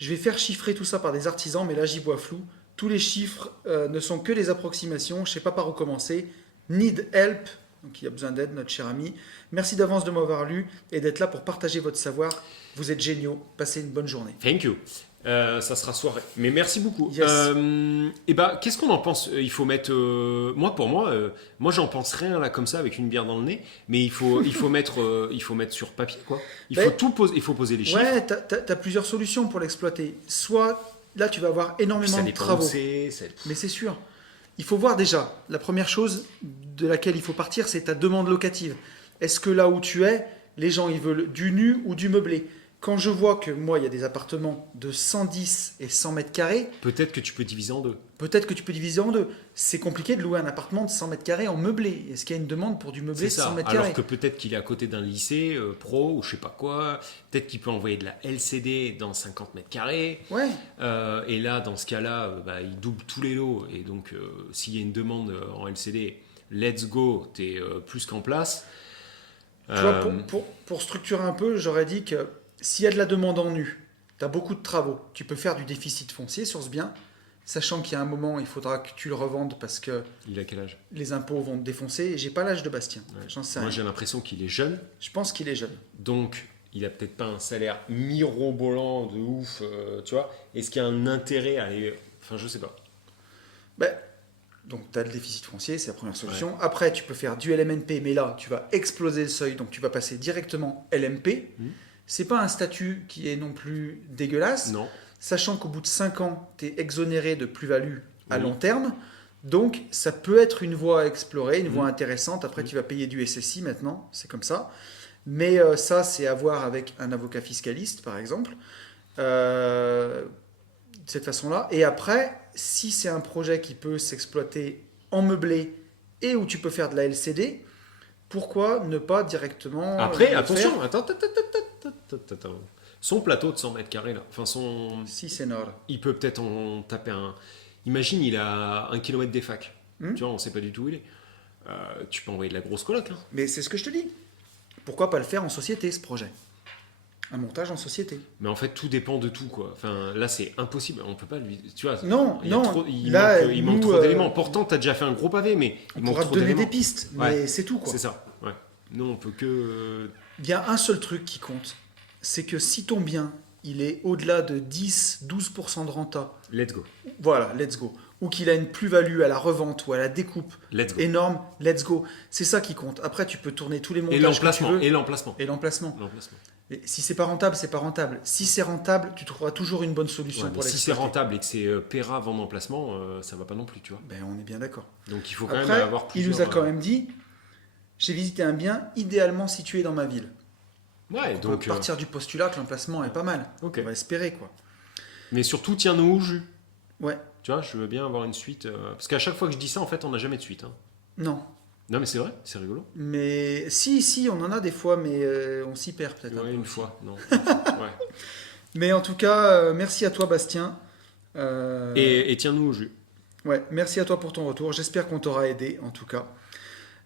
Je vais faire chiffrer tout ça par des artisans, mais là j'y vois flou. Tous les chiffres ne sont que des approximations. Je sais pas par où commencer. Need help. Donc il a besoin d'aide, notre cher ami. Merci d'avance de m'avoir lu et d'être là pour partager votre savoir. Vous êtes géniaux. Passez une bonne journée. Thank you. Ça sera soirée. Mais merci beaucoup. Yes. Et bah, qu'est-ce qu'on en pense? Il faut mettre. Moi, j'en pense rien là comme ça avec une bière dans le nez. Mais il faut mettre sur papier, quoi. Il faut Ouais. tout poser. Il faut poser les chiffres. Ouais, t'as plusieurs solutions pour l'exploiter. Soit là tu vas avoir Puis énormément ça de dépend où travaux. c'est. Mais c'est sûr. Il faut voir déjà, la première chose de laquelle il faut partir, c'est ta demande locative. Est-ce que là où tu es, les gens ils veulent du nu ou du meublé? Quand je vois que moi, il y a des appartements de 110 et 100 mètres carrés, Peut-être que tu peux diviser en deux. peut-être que tu peux diviser en deux. C'est compliqué de louer un appartement de 100 mètres carrés en meublé. Est-ce qu'il y a une demande pour du meublé C'est de 100 ça. mètres Alors carrés? que peut-être qu'il est à côté d'un lycée pro ou je sais pas quoi. Peut-être qu'il peut envoyer de la LCD dans 50 mètres carrés. Ouais. Et là, dans ce cas-là, il double tous les lots. Et donc, s'il y a une demande en LCD, let's go, t'es plus qu'en place. Tu vois, pour structurer un peu, j'aurais dit que s'il y a de la demande en nu, tu as beaucoup de travaux, tu peux faire du déficit foncier sur ce bien, sachant qu'il y a un moment, il faudra que tu le revendes parce que Il a quel âge? les impôts vont te défoncer. J'ai pas l'âge de Bastien, Ouais. j'en sais Moi, rien. j'ai l'impression qu'il est jeune. Je pense qu'il est jeune. Donc, il a peut-être pas un salaire mirobolant de ouf, tu vois. Est-ce qu'il y a un intérêt à aller... Enfin, je sais pas. Ben, donc tu as le déficit foncier, c'est la première solution. Après, tu peux faire du LMNP, mais là, tu vas exploser le seuil, donc tu vas passer directement LMP. C'est pas un statut qui est non plus dégueulasse, Non. sachant qu'au bout de 5 ans, tu es exonéré de plus-value à Oui. long terme. Donc, ça peut être une voie à explorer, une voie intéressante. Après, tu vas payer du SSI maintenant, c'est comme ça. Mais ça, c'est à voir avec un avocat fiscaliste, par exemple. De cette façon-là. Et après, si c'est un projet qui peut s'exploiter en meublé et où tu peux faire de la LCD, pourquoi ne pas directement... Après, le attention, faire attends. Son plateau de 100 mètres carrés, là. Enfin, Si c'est nord. il peut peut-être en taper un... Imagine, il a 1 kilomètre des facs. Hmm. Tu vois, on sait pas du tout où il est. Tu peux envoyer de la grosse coloc. Hein. Mais c'est ce que je te dis. Pourquoi pas le faire en société, ce projet? Un montage en société. Mais en fait, tout dépend de tout, quoi. Enfin, là, c'est impossible. On peut pas lui... Tu vois, Non, il y a non. trop- Là, il manque nous, trop d'éléments. Pourtant, tu as déjà fait un gros pavé, mais On il manque pourra te trop donner d'éléments. des pistes, mais Ouais. c'est tout, quoi. C'est ça, ouais. Nous, on peut que... Il y a un seul truc qui compte. C'est que si ton bien, il est au-delà de 10-12% de renta, Let's go. voilà, let's go. Ou qu'il a une plus-value à la revente ou à la découpe Let's go. énorme, let's go. C'est ça qui compte. Après, tu peux tourner tous les Et montages que tu l'emplacement. veux. Et l'emplacement. Et l'emplacement. L'emplacement. Et si c'est pas rentable, c'est pas rentable. Si c'est rentable, tu trouveras toujours une bonne solution Ouais, mais pour si l'exploiter. c'est rentable et que c'est pérave en emplacement, ça va pas non plus, tu vois. Ben, on est bien d'accord. Donc il faut quand Après, même avoir il plusieurs... nous a quand même dit, j'ai visité un bien idéalement situé dans ma ville. Ouais, On donc... peut partir du postulat que l'emplacement est pas mal. Ok. On va espérer, quoi. Mais surtout, tiens-nous au jus. Ouais. Tu vois, je veux bien avoir une suite. Parce qu'à chaque fois que je dis ça, en fait, on n'a jamais de suite. Hein. Non. Non, mais c'est vrai, c'est rigolo. Mais si, on en a des fois, mais on s'y perd peut-être. un Ouais, peu une aussi. fois. Non. Ouais. Mais en tout cas, merci à toi, Bastien. Et tiens-nous au jus. Ouais, merci à toi pour ton retour. J'espère qu'on t'aura aidé, en tout cas.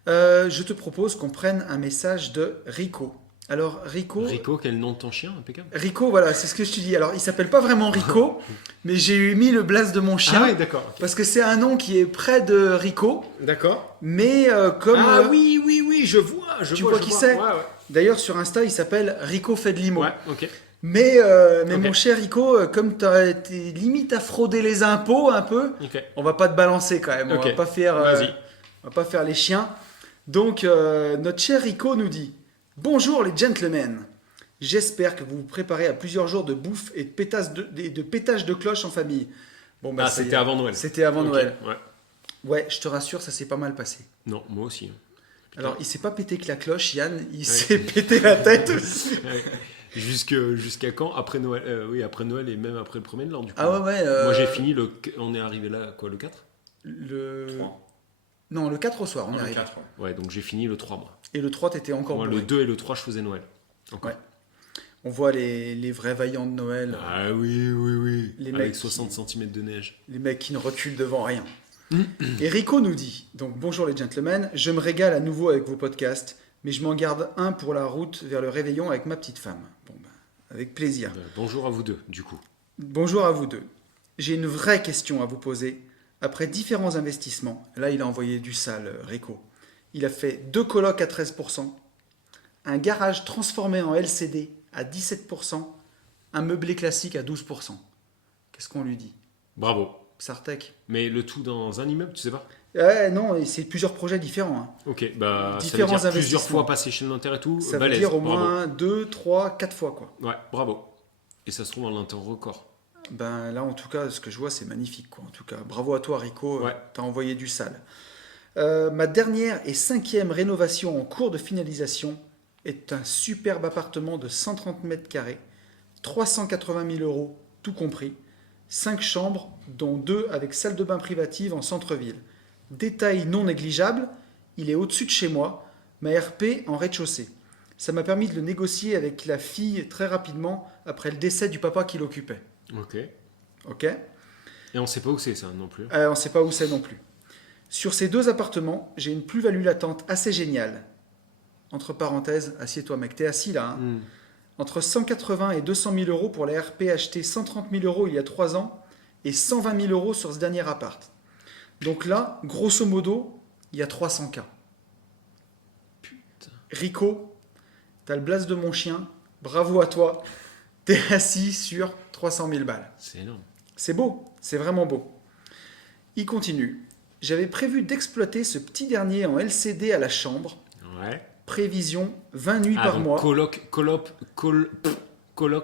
Je te propose qu'on prenne un message de Rico. Alors, Rico, quel nom de ton chien, impeccable. Rico, voilà, c'est ce que je te dis. Alors, il s'appelle pas vraiment Rico, mais j'ai mis le blaze de mon chien. Ah ouais, d'accord. ok. Parce que c'est un nom qui est près de Rico, D'accord. mais comme... Ah oui, je vois. Tu vois qui c'est? Ouais, D'ailleurs, sur Insta, il s'appelle Rico fait de limo. ouais. Ouais, ok. Mais Ok. mon cher Rico, comme tu as été limite à frauder les impôts un peu, Ok. on va pas te balancer quand même. Ok. On va pas faire, Vas-y. on va pas faire les chiens. Donc, notre cher Rico nous dit: Bonjour les gentlemen. J'espère que vous vous préparez à plusieurs jours de bouffe et de pétage de cloche en famille. Bon, bah, Ah, ça y c'était est. avant Noël. C'était avant Ok, Noël. Ouais. Ouais, je te rassure, ça s'est pas mal passé. Non, moi aussi. Alors, il s'est pas pété que la cloche, Yann, il s'est pété la tête aussi. Ouais. Jusqu'à quand? Après Noël. Oui, après Noël et même après le premier de l'an, du coup. Ah ouais. Moi, j'ai fini on est arrivé là, quoi, le 4? Le... 3. Non, le 4 au soir, on est Le arrivé. 4, ouais. Ouais, donc j'ai fini le 3, moi. Et le 3, t'étais encore Moi, bourré. le 2 et le 3, je faisais Noël. Encore. Ouais. On voit les vrais vaillants de Noël, Ah oui. Les Avec mecs 60 cm de neige. les mecs qui ne reculent devant rien. Et Rico nous dit, donc bonjour les gentlemen, je me régale à nouveau avec vos podcasts, mais je m'en garde un pour la route vers le réveillon avec ma petite femme. Bon, ben, avec plaisir. Bonjour à vous deux, du coup. Bonjour à vous deux. J'ai une vraie question à vous poser. Après différents investissements, là il a envoyé du sale, Rico. Il a fait 2 colocs à 13%, un garage transformé en LCD à 17%, un meublé classique à 12%. Qu'est-ce qu'on lui dit? Bravo. Sartec. Mais le tout dans un immeuble, tu sais pas? Non, et c'est plusieurs projets différents. Hein. Ok, bah Différents ça veut dire plusieurs investissements. fois passer chez le notaire et tout. Ça veut balèze, dire au bravo. moins 2, 3, 4 fois, quoi. Ouais, bravo. Et ça se trouve en un temps record. Ben là, en tout cas, ce que je vois, c'est magnifique, quoi. En tout cas, bravo à toi, Rico. Ouais. T'as envoyé du sale. Ma dernière et 5e rénovation en cours de finalisation est un superbe appartement de 130 mètres carrés, 380 000 euros, tout compris. 5 chambres, dont 2 avec salle de bain privative en centre-ville. Détail non négligeable, il est au-dessus de chez moi, ma RP en rez-de-chaussée. Ça m'a permis de le négocier avec la fille très rapidement après le décès du papa qui l'occupait. Ok. Ok. Et on sait pas où c'est ça non plus. On ne sait pas où c'est non plus. Sur ces 2 appartements, j'ai une plus-value latente assez géniale. Entre parenthèses, assieds-toi mec, t'es assis là. Hein. Entre 180 et 200 000 euros pour la RP achetée 130 000 euros il y a 3 ans et 120 000 euros sur ce dernier appart. Donc là, grosso modo, il y a 300K. Putain. Rico, t'as le blase de mon chien, bravo à toi. T'es assis sur 300 000 balles. C'est énorme. C'est beau, c'est vraiment beau. Il continue. J'avais prévu d'exploiter ce petit dernier en LCD à la chambre. Ouais. Prévision 20 nuits par donc mois. Coloc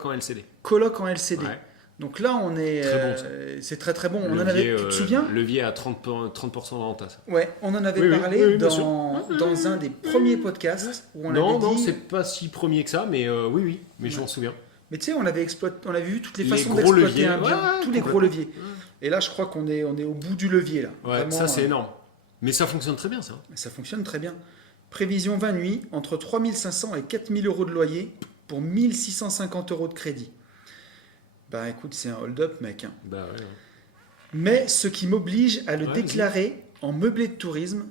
en LCD. Coloc en LCD. Ouais. Donc là, on est. Très bon, ça. C'est très très bon. On en Levier, avait. Tu te souviens? Levier à 30% de renta, ça. Ouais, on en avait Oui, parlé bien sûr. dans un des premiers podcasts où on Non, avait dit. c'est pas si premier que ça, mais oui, mais je m'en souviens. Mais tu sais, on avait vu toutes les Les façons gros d'exploiter leviers, un bien, ouais, tous les gros leviers. Et là, je crois qu'on est au bout du levier là. Ouais, Vraiment, ça c'est énorme. Mais ça fonctionne très bien, ça. Ça fonctionne très bien. Prévision 20 nuits, entre 3 500 et 4 000 euros de loyer pour 1 650 euros de crédit. Bah écoute, c'est un hold-up, mec. Hein. Bah ouais. Mais ce qui m'oblige à le Ouais, déclarer en meublé de tourisme,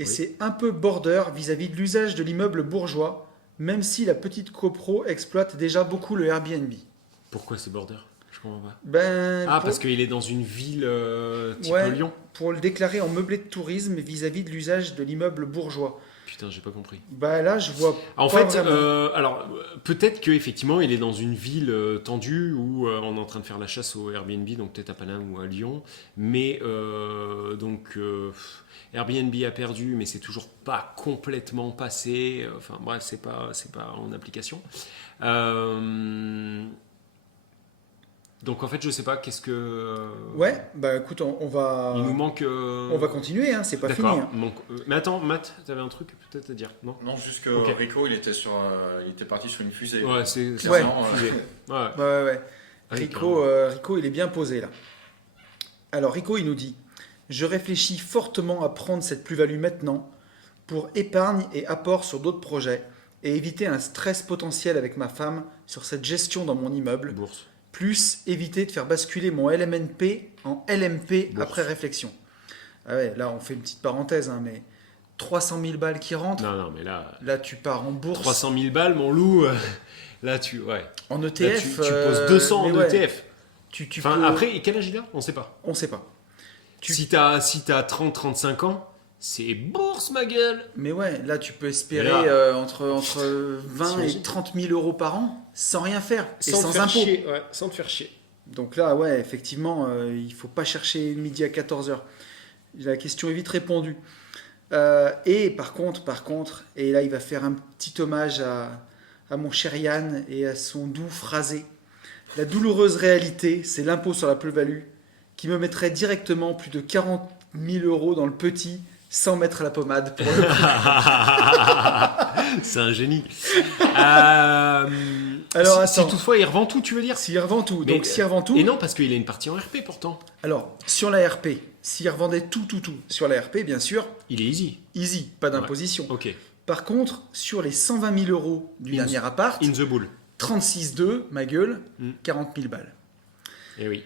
et Oui. c'est un peu border vis-à-vis de l'usage de l'immeuble bourgeois, même si la petite copro exploite déjà beaucoup le Airbnb. Pourquoi c'est border? Je comprends pas. Ben, Ah, pour- parce qu'il est dans une ville type Ouais. Lyon? pour le déclarer en meublé de tourisme vis-à-vis de l'usage de l'immeuble bourgeois. Putain, j'ai pas compris. Bah là, je vois En pas fait, vraiment. alors peut-être qu'effectivement il est dans une ville tendue où on est en train de faire la chasse au Airbnb, donc peut-être à Palerme ou à Lyon. Mais Airbnb a perdu, mais c'est toujours pas complètement passé. Enfin bref, c'est pas en application. Donc en fait, je sais pas qu'est-ce que. Ouais, bah écoute, on va, Il nous manque. on va continuer, hein, c'est pas fini. D'accord. Hein. Donc, mais attends, Matt, t'avais un truc peut-être à dire, non? Non, juste que Ok. Rico, il était parti sur une fusée. Ouais, c'est Clairement, ça. Fusée. Ouais. Ouais. Oui, Rico, il est bien posé là. Alors Rico, il nous dit, je réfléchis fortement à prendre cette plus-value maintenant pour épargne et apport sur d'autres projets et éviter un stress potentiel avec ma femme sur cette gestion dans mon immeuble, Bourse. plus éviter de faire basculer mon LMNP en LMP Bourse. après réflexion. Ah ouais, là on fait une petite parenthèse, hein, mais 300 000 balles qui rentrent, Non, mais là. là tu pars en bourse, 300 000 balles, mon loup, là tu en là, ETF. tu poses 200 en mais ouais, ETF. Tu Enfin, peux- après, quel âge il a? On sait pas. on sait pas. Si t'as 30-35 ans, c'est bourse, ma gueule. Mais ouais, là tu peux espérer Et là, entre 20 et t'imagines 30 000 euros par an sans rien faire et sans te faire impôts. chier. Ouais, sans te faire chier. Donc là, ouais, effectivement, il faut pas chercher le midi à 14h. La question est vite répondue. Et par contre, et là il va faire un petit hommage à mon cher Yann et à son doux phrasé. La douloureuse réalité, c'est l'impôt sur la plus-value qui me mettrait directement plus de 40 000 euros dans le petit sans mettre la pommade pour le C'est un génie. Alors, si attends. toutefois il revend tout, tu veux dire? S'il revend tout. Mais, Donc s'il revend tout. Et non, parce qu'il a une partie en RP pourtant. Alors, sur la RP, s'il revendait tout, sur la RP, bien sûr, Il est easy. easy, pas d'imposition. Ok. Par contre, sur les 120 000 euros du dernier appart, In the bull. 36,2, ma gueule, Mm. 40 000 balles. Eh oui.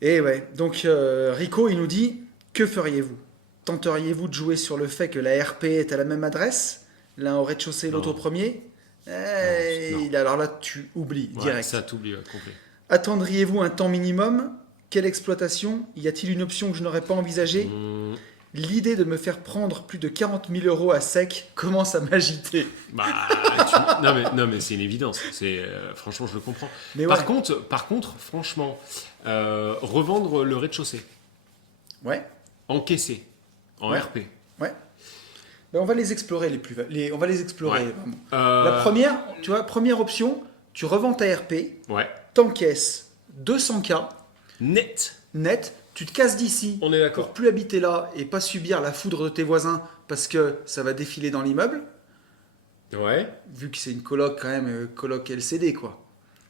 Et ouais, donc Rico, il nous dit, que feriez-vous? Tenteriez-vous de jouer sur le fait que la RP est à la même adresse, l'un au rez-de-chaussée, l'autre au Non. premier? Non. Alors là, tu oublies, Ouais, direct. ça t'oublie complet. Attendriez-vous un temps minimum? Quelle exploitation? Y a-t-il une option que je n'aurais pas envisagée? Mmh. L'idée de me faire prendre plus de 40 000 euros à sec commence à m'agiter. Bah, non mais c'est une évidence. Franchement, je le comprends. Mais Par ouais. contre, franchement, revendre le rez-de-chaussée, Ouais, encaisser en Ouais. RP. ouais. Ben, on va les explorer on va les explorer Ouais. vraiment. Euh, La première, tu vois, première option, tu revends ta RP, Ouais. t'encaisses 200K Net. net, tu te casses d'ici On est pour d'accord. plus habiter là et pas subir la foudre de tes voisins parce que ça va défiler dans l'immeuble, Ouais. vu que c'est une coloc quand même, coloc LCD quoi.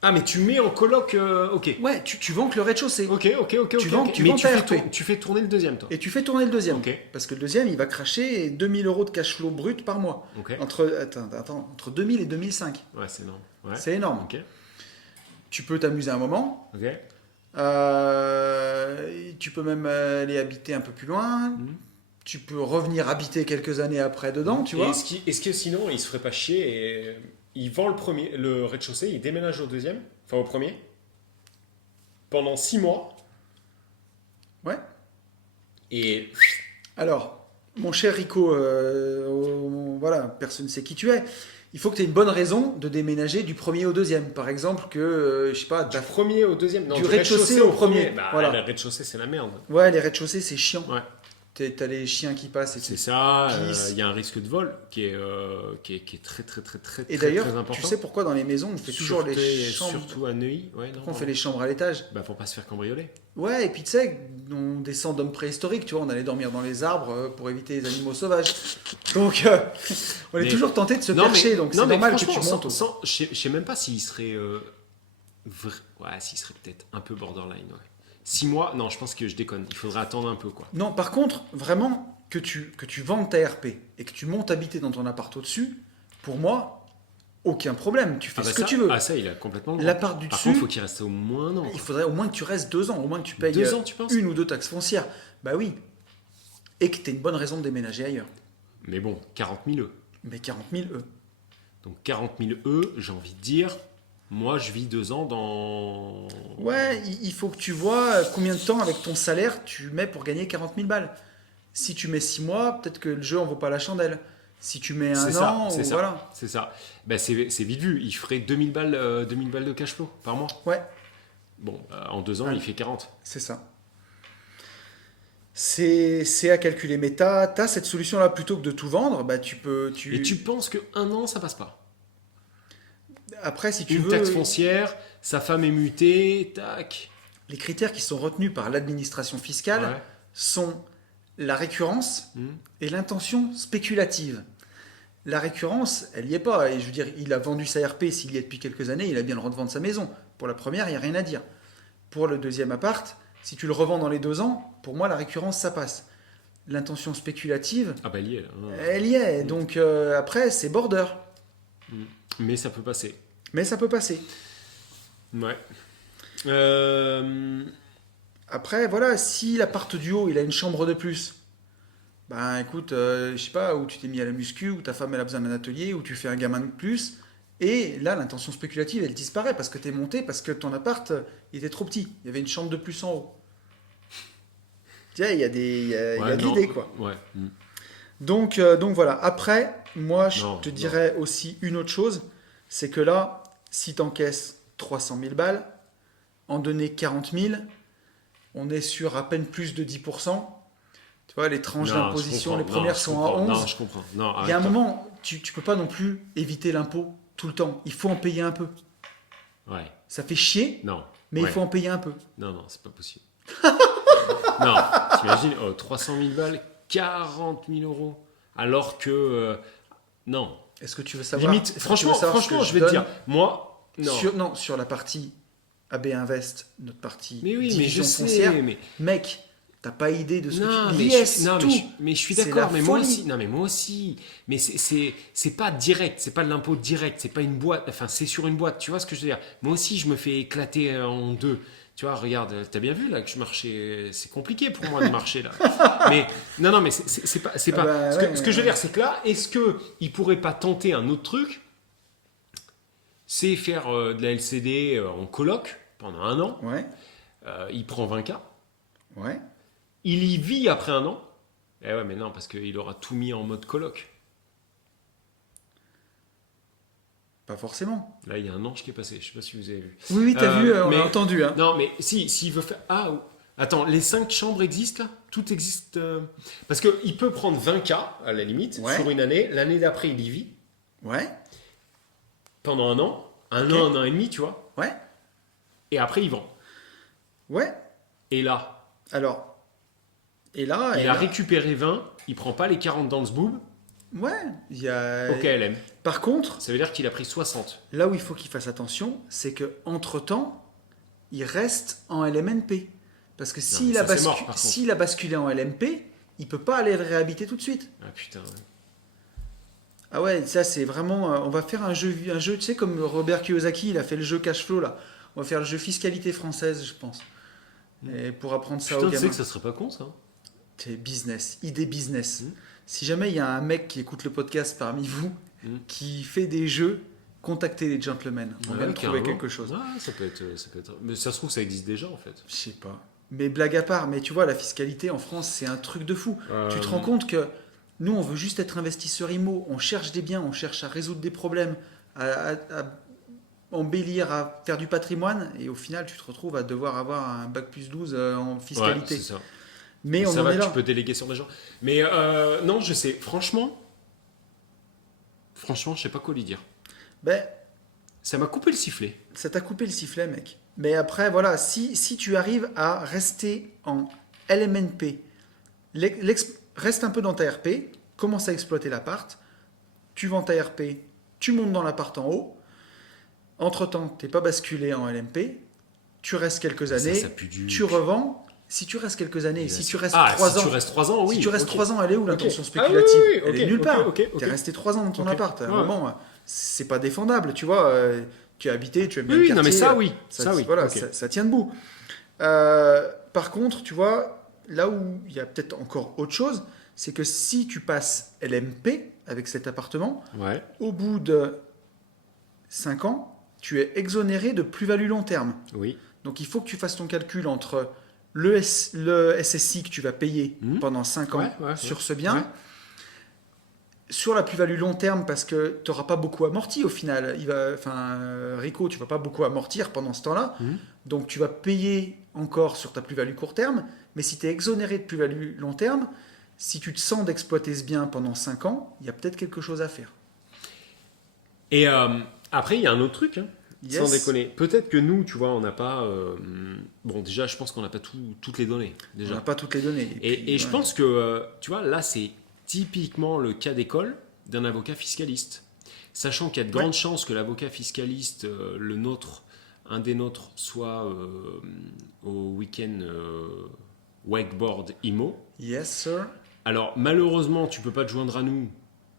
Ah, mais tu mets en coloc. Ok. Ouais, tu vends que le rez-de-chaussée. Ok. Tu vends- tu Mais vends tu ta fais, RP. tu fais tourner le deuxième, toi. Et tu fais tourner le deuxième. Ok. Parce que le deuxième, il va cracher 2000 euros de cash flow brut par mois. Ok. Entre 2000 et 2005. Ouais, c'est énorme. Ouais. C'est énorme. Ok. Tu peux t'amuser un moment. Ok. Tu peux même aller habiter un peu plus loin. Mhm. Tu peux revenir habiter quelques années après dedans, tu Et vois. est-ce que sinon, il se ferait pas chier et il vend le rez-de-chaussée, il déménage au deuxième, enfin au premier, pendant 6 mois, Ouais. et Alors, mon cher Rico, voilà, personne ne sait qui tu es. Il faut que tu aies une bonne raison de déménager du premier au deuxième. Par exemple, que, je sais pas, du premier au deuxième, non, Du rez-de-chaussée au premier. Bah, Voilà. le rez-de-chaussée, c'est la merde. ouais, les rez-de-chaussée, c'est chiant. Ouais. T'as les chiens qui passent et C'est tout. ça, Pisse. il y a un risque de vol qui est très Et très, d'ailleurs, très important. tu sais pourquoi dans les maisons, on fait toujours les chambres. Surtout à Neuilly, ouais, non, Pourquoi on fait les chambres à l'étage? bah, pour pas se faire cambrioler. Ouais, et puis tu sais, on descend d'hommes préhistoriques, tu vois, on allait dormir dans les arbres pour éviter les animaux sauvages. Donc, on est Mais- toujours tenté de se Non, percher, mais- donc non, c'est mais normal que tu franchement, montes. je sais même pas s'il serait. Ouais, s'il serait peut-être un peu borderline. Ouais. 6 mois, non, je pense que je déconne. Il faudrait attendre un peu, quoi. Non, par contre, vraiment, que tu vendes ta RP et que tu montes habiter dans ton appart au-dessus, pour moi, aucun problème. Tu fais Ah bah ce que ça, tu veux. Ah, ça, il a complètement le droit. L'appart du Par dessus, contre, faut qu'il reste au moins un an. il quoi. faudrait au moins que tu restes 2 ans, au moins que tu payes 2 ans, tu penses? une ou deux taxes foncières. Bah oui. Et que tu aies une bonne raison de déménager ailleurs. Mais bon, 40 000 E. Mais 40 000, eux. Donc 40 000 E, j'ai envie de dire, moi, je vis 2 ans dans. Ouais, il faut que tu vois combien de temps avec ton salaire tu mets pour gagner 40 000 balles. Si tu mets 6 mois, peut-être que le jeu en vaut pas la chandelle. Si tu mets un C'est ça, an, c'est ou ça. voilà. C'est ça. Bah, c'est vite vu. Il ferait 2000 balles de cash flow par mois. Ouais, Bon, en 2 ans, Ouais. il fait 40. c'est ça. C'est à calculer. Mais t'as cette solution-là, plutôt que de tout vendre, bah tu peux. Et tu penses que 1 an, ça passe pas? Après, si tu Une veux, taxe foncière, sa femme est mutée, tac. les critères qui sont retenus par l'administration fiscale Ouais. sont la récurrence Mhm. et l'intention spéculative. La récurrence, elle n'y est pas. Et je veux dire, il a vendu sa RP, s'il y est depuis quelques années, il a bien le droit de vendre sa maison. Pour la première, il n'y a rien à dire. Pour le deuxième appart, si tu le revends dans les 2 ans, pour moi, la récurrence, ça passe. L'intention spéculative, Ah bah, il y est là. hein. elle y est. Donc après, c'est border. Mais ça peut passer. Mais ça peut passer. Ouais. Après, voilà, si l'appart du haut, il a une chambre de plus, ben écoute, je sais pas, où tu t'es mis à la muscu, où ta femme elle a besoin d'un atelier, où tu fais un gamin de plus, et là, l'intention spéculative, elle disparaît parce que t'es monté, parce que ton appart, il était trop petit. Il y avait une chambre de plus en haut. Tiens, il y a il y a de non. l'idée, quoi. Ouais. Donc voilà. Après, moi, je Non, te non. dirais aussi une autre chose, c'est que là, si t'encaisses 300 000 balles, en donner 40 000, on est sur à peine plus de 10%. Tu vois, les tranches Non, d'imposition, je les comprends. premières Non, je sont à comprends. 11. Non, je comprends. Non, Il y a un arrête. moment, tu peux pas non plus éviter l'impôt tout le temps. Il faut en payer un peu. Ouais. Ça fait chier, Non. mais Ouais. il faut en payer un peu. Non, c'est pas possible. Non, t'imagines, 300 000 balles, 40 000 euros. Alors que. Non. Est-ce que tu veux savoir Limite, est-ce que tu franchement, veux savoir ce que je vais te donne dire, moi. Non. sur la partie AB Invest, notre partie Mais oui, mais je division sais. foncière, Mais... mec, t'as pas idée de ce Non, que tu... mais Yes, je, non, tout. mais je suis C'est d'accord, la mais moi folie. aussi. Non, mais moi aussi. Mais c'est pas direct, c'est pas de l'impôt direct, c'est pas une boîte. Enfin, c'est sur une boîte. Tu vois ce que je veux dire? Moi aussi, je me fais éclater en deux. Tu vois, regarde, t'as bien vu là que je marchais. C'est compliqué pour moi de marcher là. Mais non, mais c'est pas. C'est pas. bah, Ce que je veux dire, c'est que là, est-ce que il pourrait pas tenter un autre truc? C'est faire de la LCD en coloc pendant 1 an. Ouais, Il prend 20K. ouais. Il y vit après 1 an. Eh ouais, mais non, parce qu'il aura tout mis en mode coloc. Pas forcément. Là, il y a un ange qui est passé. Je sais pas si vous avez vu. Oui, t'as vu, on mais- a entendu. Hein. Non, mais s'il veut faire. Attends, les 5 chambres existent là? Tout existe. Parce qu'il peut prendre 20K à la limite Ouais. sur une année. L'année d'après, il y vit Ouais, pendant 1 an. Un Ok. an, 1 an et demi, tu vois. ouais, Et après, il vend. ouais. Et là, Alors, et là... il et a là- récupéré 20. Il prend pas les 40 dans ce boob. Ouais, il y a... Ok, LM. Par contre, Ça veut dire qu'il a pris 60. là où il faut qu'il fasse attention, c'est que entre temps, il reste en LMNP. Parce que s'il mais a, ça, c'est mort, par contre. s'il a basculé en LMP, il peut pas aller le réhabiter tout de suite. Ah putain. Ouais. Ah ouais, ça c'est vraiment... on va faire un jeu, tu sais, comme Robert Kiyosaki, il a fait le jeu cash flow là. On va faire le jeu fiscalité française, je pense. Et pour apprendre ça Putain, aux tu sais gamins. que ça serait pas con ça. C'est business, idée business. Mhm. Si jamais il y a un mec qui écoute le podcast parmi vous, Mhm. qui fait des jeux, contactez les gentlemen. On vient de trouver carrément. quelque chose. Ouais, ça peut être. Mais ça se trouve, ça existe déjà en fait. Je sais pas. Mais blague à part, mais tu vois, la fiscalité en France, c'est un truc de fou. Tu te rends compte que nous, on veut juste être investisseur IMO, on cherche des biens, on cherche à résoudre des problèmes, à embellir, à faire du patrimoine, et au final, tu te retrouves à devoir avoir un bac plus 12 en fiscalité. Ouais, c'est ça. Mais on ça en va, est là. tu peux déléguer sur des gens. Mais non, je sais. Franchement, je sais pas quoi lui dire. Ben, Ça m'a coupé le sifflet. ça t'a coupé le sifflet, mec. Mais après, voilà, si tu arrives à rester en LMNP, reste un peu dans ta RP, commence à exploiter l'appart, tu vends ta RP, tu montes dans l'appart en haut, entre-temps, tu n'es pas basculé en LMP, tu restes quelques années, Ça pue du. tu revends. Si tu restes quelques années, si tu restes 3 si ans, tu restes 3 ans, oui. si tu restes ok. 3 ans, elle est où l'intention Ok. spéculative? Ah oui, oui, Elle est ok, nulle ok, part. ok. Tu es resté 3 ans dans ton Ok. appart. À un Ouais. moment, c'est pas défendable, tu vois. Tu as habité, tu aimes bien Oui, le oui, non, mais quartier, ça, oui. Ça, oui. Voilà, ok. ça tient debout. Par contre, tu vois, là où il y a peut-être encore autre chose, c'est que si tu passes LMP avec cet appartement, Ouais. au bout de 5 ans, tu es exonéré de plus-value long terme. Oui. Donc il faut que tu fasses ton calcul entre le SSI que tu vas payer Mhm. pendant 5 ans Ouais, sur ce bien, Ouais. sur la plus-value long terme, parce que tu n'auras pas beaucoup amorti au final. Rico, tu vas pas beaucoup amortir pendant ce temps-là. Mhm. Donc tu vas payer encore sur ta plus-value court terme. Mais si tu es exonéré de plus-value long terme, si tu te sens d'exploiter ce bien pendant 5 ans, il y a peut-être quelque chose à faire. Et après, il y a un autre truc, hein, Yes. sans déconner. Peut-être que nous, tu vois, on n'a pas. Bon, déjà, je pense qu'on n'a pas toutes les données. On Déjà. n'a pas toutes les données. Et je ouais. pense que, tu vois, là, c'est typiquement le cas d'école d'un avocat fiscaliste. Sachant qu'il y a de Ouais. grandes chances que l'avocat fiscaliste, le nôtre, un des nôtres, soit au week-end wakeboard IMO. Yes, sir. Alors, malheureusement, tu peux pas te joindre à nous,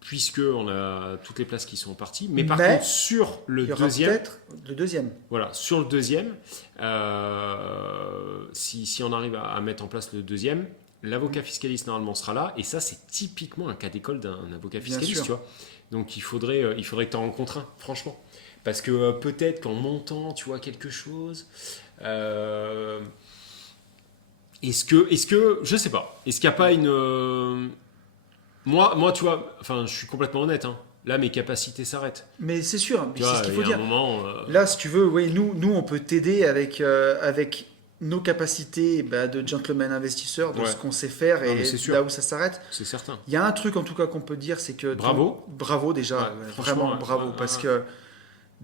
puisque on a toutes les places qui sont parties. Mais par Mais contre, sur le Il y aura deuxième, peut-être le deuxième. voilà, sur le deuxième, si on arrive à mettre en place le deuxième, l'avocat fiscaliste normalement sera là, et ça c'est typiquement un cas d'école d'un avocat Bien fiscaliste, sûr. tu vois. Donc il faudrait que tu en rencontres un, franchement. Parce que peut-être qu'en montant, tu vois quelque chose. Est-ce que, je sais pas, est-ce qu'il n'y a pas une. Moi, tu vois, enfin, je suis complètement honnête, hein. Là, mes capacités s'arrêtent. Mais c'est sûr, Tu c'est vois, ce qu'il il faut y a dire. un moment. Là, si tu veux, oui, nous on peut t'aider avec nos capacités de gentleman investisseur, de Ouais. ce qu'on sait faire Non, mais et c'est sûr. là où ça s'arrête. C'est certain. Il y a un truc en tout cas qu'on peut dire, c'est que... Bravo. Bravo déjà, Ouais, franchement, vraiment bravo, ouais, parce ouais. que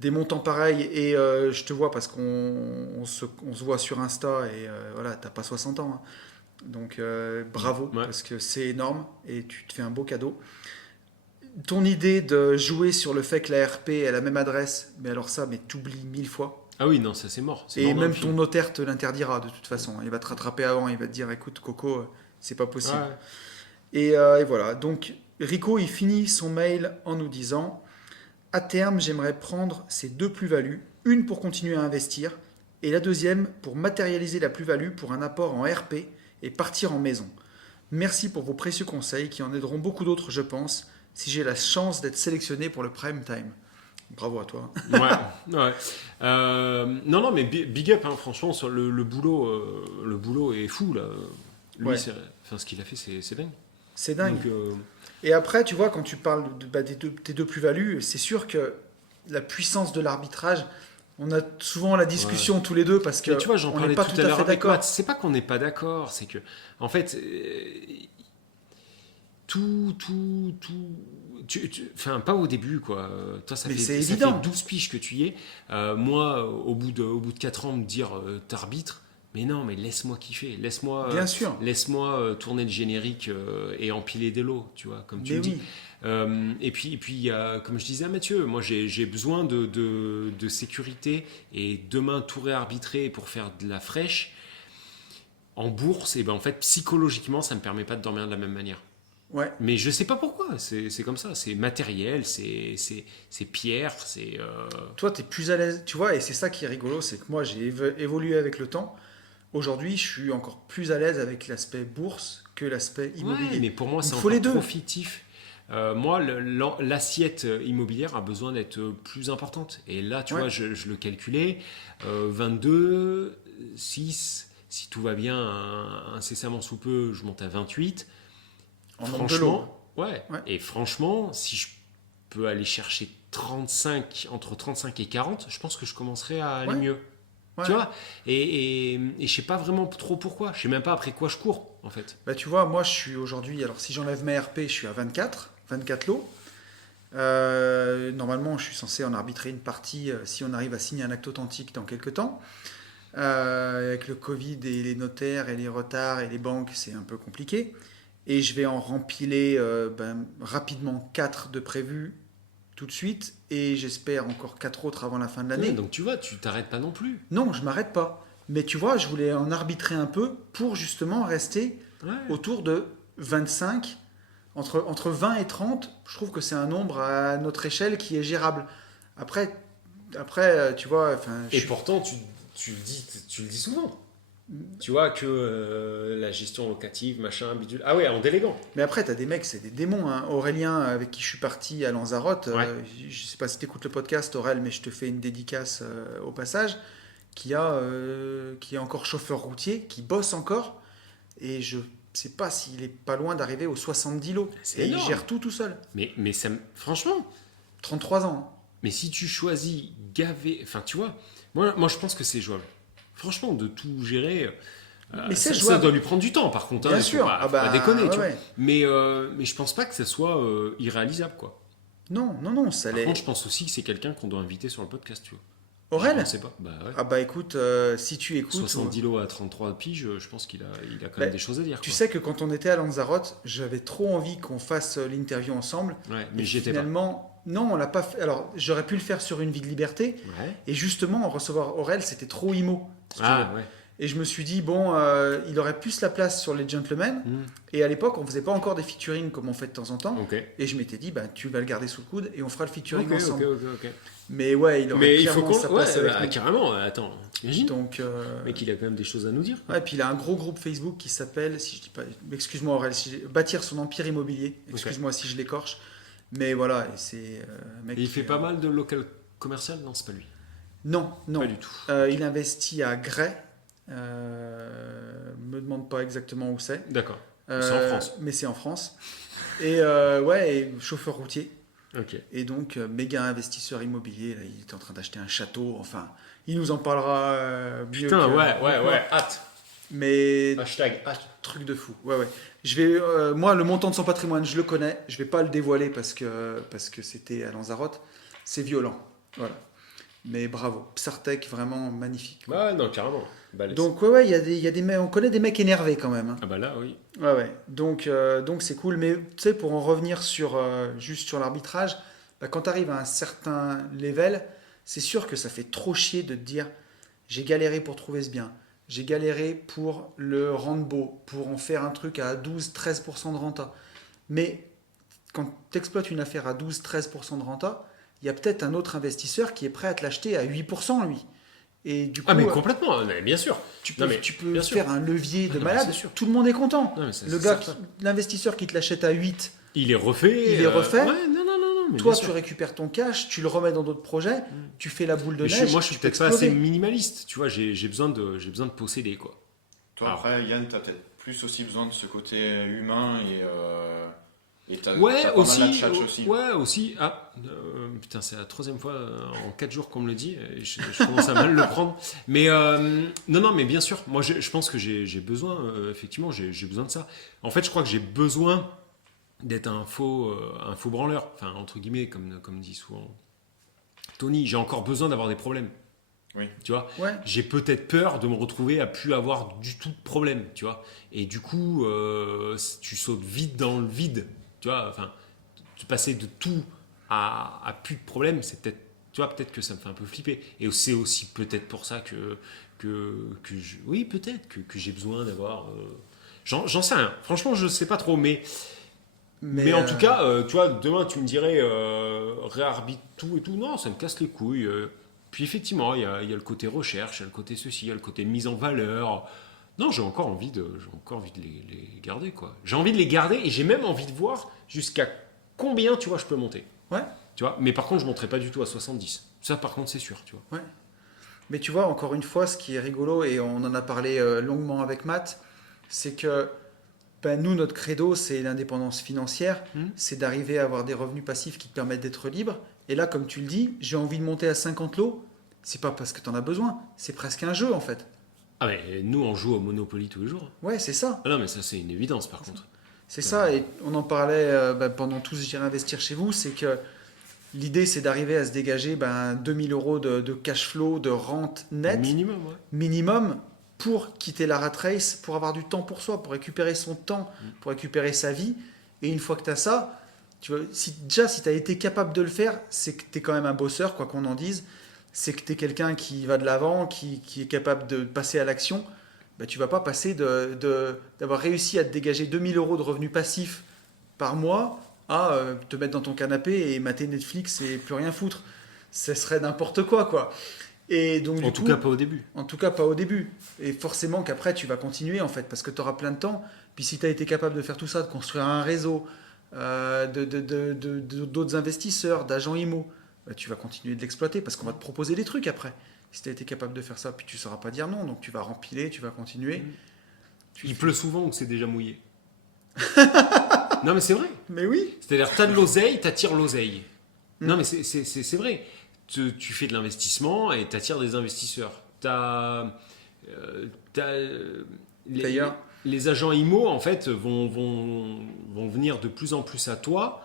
des montants pareils et je te vois parce on se voit sur Insta et voilà, t'as pas 60 ans. Hein. Donc bravo, parce que c'est énorme et tu te fais un beau cadeau. Ton idée de jouer sur le fait que la RP est la même adresse, mais alors ça, mais t'oublies 1000 fois. Ah oui, non, ça c'est mort. C'est et mort même ton notaire te l'interdira de toute façon. Il va te rattraper avant, il va te dire écoute Coco, c'est pas possible. Ouais. Et voilà, donc Rico il finit son mail en nous disant à terme j'aimerais prendre ces 2 plus-values, une pour continuer à investir et la deuxième pour matérialiser la plus-value pour un apport en RP et partir en maison. Merci pour vos précieux conseils qui en aideront beaucoup d'autres je pense si j'ai la chance d'être sélectionné pour le prime time. Bravo à toi. Ouais. Non, mais big up, hein, franchement, sur le boulot est fou, là. Lui, ce qu'il a fait, c'est dingue. C'est dingue. Donc, Et après, tu vois, quand tu parles tes 2 plus-values, c'est sûr que la puissance de l'arbitrage, on a souvent la discussion tous les deux parce que tu vois, j'en on parlais n'est pas tout tout à l'heure fait avec d'accord. Matt. C'est pas qu'on n'est pas d'accord, c'est que, en fait, enfin, pas au début, quoi. Toi, ça fait 12 piges que tu y es. Moi, au bout de 4 ans, me dire t'arbitres, mais non, mais laisse-moi kiffer. Bien sûr. Laisse-moi tourner le générique et empiler des lots, tu vois, comme tu le dis. Et puis, comme je disais à Mathieu, moi, j'ai besoin de sécurité et demain, tout réarbitrer pour faire de la fraîche. En bourse, et ben, en fait, psychologiquement, ça ne me permet pas de dormir de la même manière. Ouais. Mais je sais pas pourquoi, c'est comme ça, c'est matériel, c'est pierre, c'est... Toi, tu es plus à l'aise, tu vois, et c'est ça qui est rigolo, c'est que moi, j'ai évolué avec le temps. Aujourd'hui, je suis encore plus à l'aise avec l'aspect bourse que l'aspect immobilier. Ouais, mais pour moi, c'est encore trop fictif. Moi, l'assiette immobilière a besoin d'être plus importante. Et là, tu vois, je le calculais, 22, 6, si tout va bien, incessamment sous peu, je monte à 28. Franchement, ouais. Et franchement, si je peux aller chercher 35, entre 35 et 40, je pense que je commencerai à aller mieux. Ouais. Tu vois, et je sais pas vraiment trop pourquoi. Je sais même pas après quoi je cours, en fait. Bah, tu vois, moi, je suis aujourd'hui, alors si j'enlève mes RP, je suis à 24 lots. Normalement, je suis censé en arbitrer une partie si on arrive à signer un acte authentique dans quelques temps. Avec le Covid et les notaires et les retards et les banques, c'est un peu compliqué. Et je vais en rempiler rapidement 4 de prévus tout de suite. Et j'espère encore 4 autres avant la fin de l'année. Ouais, donc tu vois, tu t'arrêtes pas non plus. Non, je m'arrête pas. Mais tu vois, je voulais en arbitrer un peu pour justement rester autour de 25. Entre 20 et 30, je trouve que c'est un nombre à notre échelle qui est gérable. Après tu vois... Et pourtant, tu le dis souvent. Tu vois que la gestion locative, machin, bidule. Ah ouais, en déléguant. Mais après, tu as des mecs, c'est des démons. Hein. Aurélien, avec qui je suis parti à Lanzarote, je sais pas si tu écoutes le podcast, Aurel, mais je te fais une dédicace au passage, qui est encore chauffeur routier, qui bosse encore, et je sais pas s'il est pas loin d'arriver aux 70 lots. C'est et énorme. Il gère tout seul. Mais ça, franchement... 33 ans. Mais si tu choisis gaver... Enfin, tu vois, moi je pense que c'est jouable. Franchement, de tout gérer, mais ça doit lui prendre du temps, par contre. Bien sûr. Faut pas déconner, tu vois. Ouais. Mais je pense pas que ça soit irréalisable, quoi. Non, ça l'est. Par contre, je pense aussi que c'est quelqu'un qu'on doit inviter sur le podcast, tu vois. Aurel ? Je ne sais pas. Bah, ouais. Ah bah écoute, si tu écoutes... 70 lots à 33 piges, je pense qu'il a quand même des choses à dire. Tu sais que quand on était à Lanzarote, j'avais trop envie qu'on fasse l'interview ensemble. Ouais, mais j'y étais pas. Non, on l'a pas fait. Alors, j'aurais pu le faire sur Une vie de liberté. Ouais. Et justement, recevoir Aurel, c'était trop immo. Ouais. Et je me suis dit, bon, il aurait plus la place sur les gentlemen. Et à l'époque, on faisait pas encore des featuring comme on fait de temps en temps. Okay. Et je m'étais dit, tu vas le garder sous le coude et on fera le featuring ensemble. Ok. Mais ouais, il aurait clairement sa place avec nous. Carrément, attends, t'imagines ? Donc, mec, il a quand même des choses à nous dire. Ouais, et puis il a un gros groupe Facebook qui s'appelle, si je dis pas, excuse-moi Aurel, Bâtir son empire immobilier. Excuse-moi si je l'écorche. Mais voilà, et c'est mec. Et il fait pas mal de local commercial ? Non, c'est pas lui. Non. Pas du tout. Il investit à Grès. Me demande pas exactement où c'est. D'accord. C'est en France. Mais c'est en France. Et et chauffeur routier. Ok. Et donc méga investisseur immobilier. Là, il est en train d'acheter un château. Enfin, il nous en parlera mieux. Putain, ouais, hâte. Mais hashtag hâte. Truc de fou. Ouais. Je vais, moi, le montant de son patrimoine, je le connais. Je vais pas le dévoiler parce que c'était à Lanzarote. C'est violent. Voilà. Mais bravo, Psartec, vraiment magnifique. Quoi. Ah non, carrément. Balèze. Donc ouais, il y a des mecs, on connaît des mecs énervés quand même. Hein. Ah bah là, oui. Ouais. Donc c'est cool. Mais tu sais, pour en revenir juste sur l'arbitrage, bah, quand tu arrives à un certain level, c'est sûr que ça fait trop chier de te dire j'ai galéré pour trouver ce bien, j'ai galéré pour le rendre beau, pour en faire un truc à 12-13% de renta. Mais quand tu exploites une affaire à 12-13% de renta, il y a peut-être un autre investisseur qui est prêt à te l'acheter à 8% lui. Et du coup, Ah mais complètement, mais bien sûr. tu Non, peux, mais tu peux bien sûr. faire un levier de Non, mais malade, c'est sûr. tout le monde est content. Non, mais ça, Le c'est gars, certain. l'investisseur qui te l'achète à 8, Il est refait. Il est refait. Ouais, non, mais toi bien tu sûr. récupères ton cash, tu le remets dans d'autres projets, tu fais la boule de Mais neige. moi, je suis tu peux peut-être pas assez exploser. minimaliste. Tu vois, j'ai besoin de posséder, quoi. Toi, Alors. après, Yann, t'as peut-être plus aussi besoin de ce côté humain et t'as Ouais, t'as pas mal aussi, la tchatch aussi. ouais, aussi. Ah, putain, c'est la troisième fois en 4 jours qu'on me le dit. Et je commence à mal le prendre. Mais non, mais bien sûr. Moi, je pense que j'ai besoin, effectivement, j'ai besoin de ça. En fait, je crois que j'ai besoin d'être un faux branleur. Enfin, entre guillemets, comme dit souvent Tony. J'ai encore besoin d'avoir des problèmes. Oui. Tu vois, Ouais. j'ai peut-être peur de me retrouver à plus avoir du tout de problème, tu vois. Et du coup, tu sautes vite dans le vide, tu vois. Enfin, de passer de tout à plus de problème, c'est peut-être, tu vois, peut-être que ça me fait un peu flipper. Et c'est aussi peut-être pour ça oui, peut-être que j'ai besoin d'avoir. J'en sais rien. Franchement, je sais pas trop, mais en tout cas, tu vois, demain tu me dirais réarbitre tout et tout. Non, ça me casse les couilles. Puis effectivement, il y a le côté recherche, il y a le côté ceci, il y a le côté mise en valeur. Non, j'ai encore envie de les garder, quoi. J'ai envie de les garder et j'ai même envie de voir jusqu'à combien, tu vois, je peux monter. Ouais. Tu vois, mais par contre, je monterai pas du tout à 70. Ça, par contre, c'est sûr, tu vois. Ouais. Mais tu vois, encore une fois, ce qui est rigolo, et on en a parlé longuement avec Matt, c'est que ben, nous, notre credo, c'est l'indépendance financière, c'est d'arriver à avoir des revenus passifs qui te permettent d'être libre. Et là, comme tu le dis, j'ai envie de monter à 50 lots, c'est pas parce que tu en as besoin, c'est presque un jeu en fait. Ah, mais nous, on joue au Monopoly tous les jours. Ouais, c'est ça. Ah non, mais ça, c'est une évidence, par contre. C'est ça, et on en parlait pendant tous J'irai investir chez vous, c'est que l'idée, c'est d'arriver à se dégager 2000 euros de cash flow, de rente nette, Minimum, ouais. minimum, pour quitter la rat race, pour avoir du temps pour soi, pour récupérer son temps, pour récupérer sa vie. Et une fois que tu as ça, tu vois, si tu as été capable de le faire, c'est que tu es quand même un bosseur, quoi qu'on en dise. C'est que tu es quelqu'un qui va de l'avant, qui est capable de passer à l'action. Bah, tu vas pas passer d'avoir réussi à te dégager 2000 euros de revenus passifs par mois à te mettre dans ton canapé et mater Netflix et plus rien foutre. Ce serait n'importe quoi, quoi. Et donc, En tout cas, pas au début. En tout cas, pas au début. Et forcément qu'après, tu vas continuer, en fait, parce que tu auras plein de temps. Puis si tu as été capable de faire tout ça, de construire un réseau, d'autres investisseurs, d'agents IMO, bah, tu vas continuer de l'exploiter, parce qu'on va te proposer des trucs après. Si tu as été capable de faire ça, puis tu ne sauras pas dire non, donc tu vas rempiler, tu vas continuer. Il pleut souvent ou c'est déjà mouillé. Non, mais c'est vrai. Mais oui. C'est-à-dire, t'as de l'oseille, t'attires l'oseille. Non, mais c'est vrai. Tu fais de l'investissement et t'attires des investisseurs. D'ailleurs, les agents IMO, en fait, vont venir de plus en plus à toi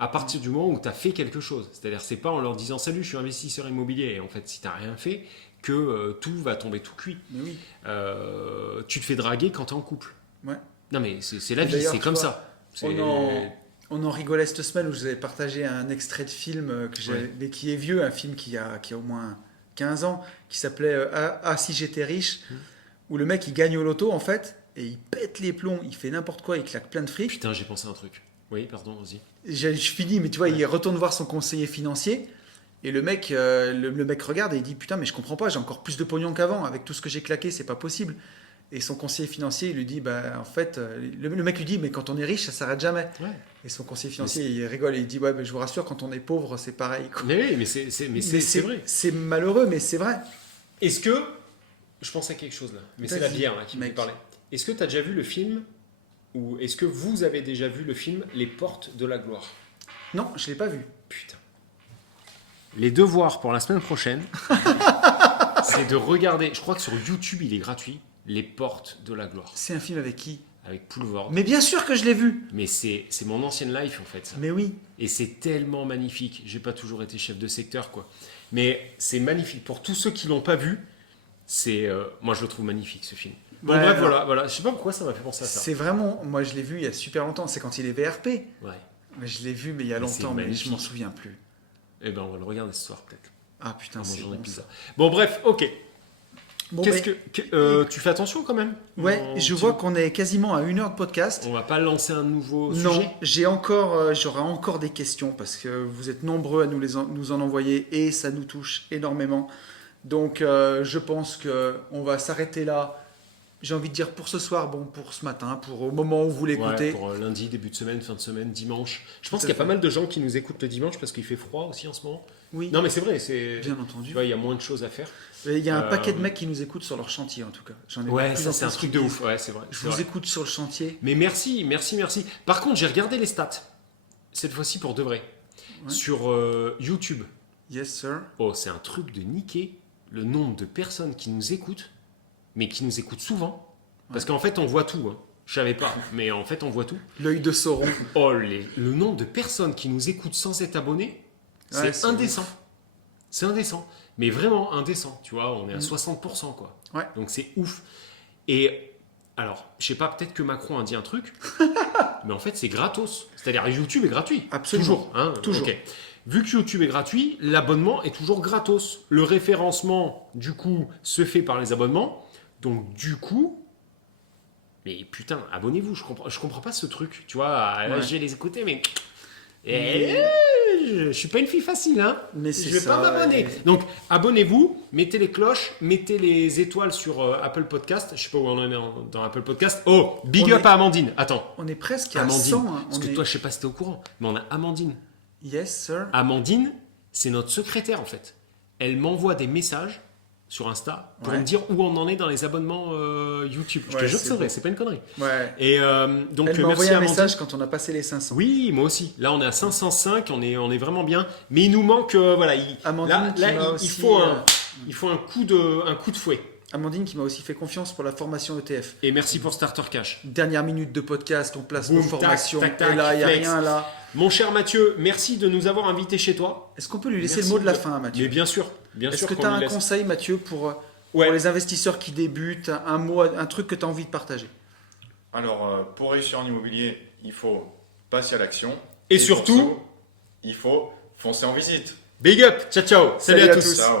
à partir du moment où tu as fait quelque chose. C'est-à-dire, c'est pas en leur disant « Salut, je suis investisseur immobilier ». Et en fait, si tu n'as rien fait, que tout va tomber tout cuit. mais oui. Tu te fais draguer quand tu es en couple. Ouais. Non, mais c'est la Et vie, d'ailleurs, c'est tu comme vois, ça. On en rigolait cette semaine où je vous avais partagé un extrait de film mais qui est vieux, un film qui a au moins 15 ans, qui s'appelait Ah, si j'étais riche, où le mec il gagne au loto en fait, et il pète les plombs, il fait n'importe quoi, il claque plein de fric. Putain, j'ai pensé à un truc. Oui, pardon, vas-y. Je finis, mais tu vois, il retourne voir son conseiller financier, et le mec regarde et il dit putain, mais je comprends pas, j'ai encore plus de pognon qu'avant, avec tout ce que j'ai claqué, c'est pas possible. Et son conseiller financier, il lui dit, en fait, le mec lui dit, mais quand on est riche, ça s'arrête jamais. Ouais. Et son conseiller financier, il rigole et il dit, ouais, mais je vous rassure, quand on est pauvre, c'est pareil. Quoi. Mais oui, mais c'est vrai. C'est malheureux, mais c'est vrai. Est-ce que... Je pense à quelque chose là, mais c'est la Vas-y, bière là, qui me mec. parlait. Est-ce que tu as déjà vu le film, ou est-ce que vous avez déjà vu le film Les Portes de la Gloire? Non, je l'ai pas vu. Putain. Les devoirs pour la semaine prochaine, c'est de regarder, je crois que sur YouTube il est gratuit, Les Portes de la Gloire. C'est un film avec qui? avec Poulvord. Mais bien sûr que je l'ai vu. Mais c'est mon ancienne life en fait ça. Mais oui. Et c'est tellement magnifique. J'ai pas toujours été chef de secteur quoi. Mais c'est magnifique. Pour tous ceux qui l'ont pas vu, moi je le trouve magnifique ce film. Bon Ouais, bref alors- voilà. Je sais pas pourquoi ça m'a fait penser à ça. C'est vraiment. Moi, je l'ai vu il y a super longtemps. C'est quand il est VRP. Ouais. Mais je l'ai vu, mais il y a Mais c'est longtemps, mais je magnifique. m'en souviens plus. Eh ben on va le regarder ce soir peut-être. Ah putain, En c'est mangeant des bon. pizzas. Ça. Bon bref, ok. Bon, Qu'est-ce ben, que tu fais attention quand même. Ouais, je vois qu'on est quasiment à 1 heure de podcast. On va pas lancer un nouveau Non, sujet. j'aurai encore des questions parce que vous êtes nombreux à nous en envoyer et ça nous touche énormément. Donc, je pense qu'on va s'arrêter là. J'ai envie de dire pour ce soir, bon, pour ce matin, pour au moment où vous l'écoutez. Ouais, pour lundi, début de semaine, fin de semaine, dimanche. Je pense Tout à qu'il y a pas fait. mal de gens qui nous écoutent le dimanche parce qu'il fait froid aussi en ce moment. Oui, Non mais c'est vrai, bien tu entendu. vois, il y a moins de choses à faire. Et il y a un paquet de Euh, mecs qui nous écoutent sur leur chantier en tout cas. J'en ai de Ouais, plus ça en c'est un plus truc qui de disent, ouf. Ouais, c'est vrai. Je c'est vous vrai. écoute sur le chantier. Mais merci. Par contre, j'ai regardé les stats. Cette fois-ci pour de vrai. Ouais. Sur YouTube. Yes, sir. Oh, c'est un truc de niquer le nombre de personnes qui nous écoutent, mais qui nous écoutent souvent. Parce qu'en fait, on voit tout. Hein. Je savais pas, mais en fait, on voit tout. L'œil de Sauron. Oh, le nombre de personnes qui nous écoutent sans être abonnés, Ouais, c'est indécent. C'est indécent. Mais vraiment indécent. Tu vois, on est à 60%, quoi. Ouais. Donc c'est ouf. Et alors, je sais pas, peut-être que Macron a dit un truc, mais en fait, c'est gratos. C'est-à-dire, YouTube est gratuit. Absolument. Toujours. Hein, Toujours. ok. Vu que YouTube est gratuit, l'abonnement est toujours gratos. Le référencement, du coup, se fait par les abonnements. Donc, du coup, mais putain, abonnez-vous. Je comprends pas ce truc. Tu vois, là, Ouais. je vais les écouter, mais. Mais- Je suis pas une fille facile, hein. Mais Je c'est vais ça. pas m'abonner. et- Donc, abonnez-vous, mettez les cloches, mettez les étoiles sur Apple Podcast. Je sais pas où on en est dans Apple Podcast. Oh, big On up est- à Amandine. Attends, On est presque à Amandine. 100. Hein. Parce On que est- toi, je sais pas si t'es au courant, mais on a Amandine. Yes, sir. Amandine, c'est notre secrétaire en fait. Elle m'envoie des messages sur Insta pour Ouais. me dire où on en est dans les abonnements YouTube. Je te Ouais, jure que c'est c'est vrai, beau. c'est pas une connerie. Ouais. Et donc, Elle m'a merci envoyé un Amandine. message quand on a passé les 500. Oui, moi aussi. Là, on est à 505, on est vraiment bien. Mais il nous manque, voilà, Amandine qui m'a il aussi, faut un coup de fouet. Amandine qui m'a aussi fait confiance pour la formation ETF. Et merci pour Starter Cash. Dernière minute de podcast, on place Boum, nos tac, formations. tac, tac, et là, il n'y a flex. rien là. Mon cher Mathieu, merci de nous avoir invités chez toi. Est-ce qu'on peut lui laisser Merci le mot de la de- fin, Mais Mathieu? bien sûr Est-ce que qu'on tu as lui un laisse. conseil, Mathieu, pour Ouais. les investisseurs qui débutent, un mot, un truc que tu as envie de partager? Alors, pour réussir en immobilier, il faut passer à l'action. Et pour surtout- ça, il faut foncer en visite. Big up, ciao ciao, salut Salut à à tous. tous. Ciao.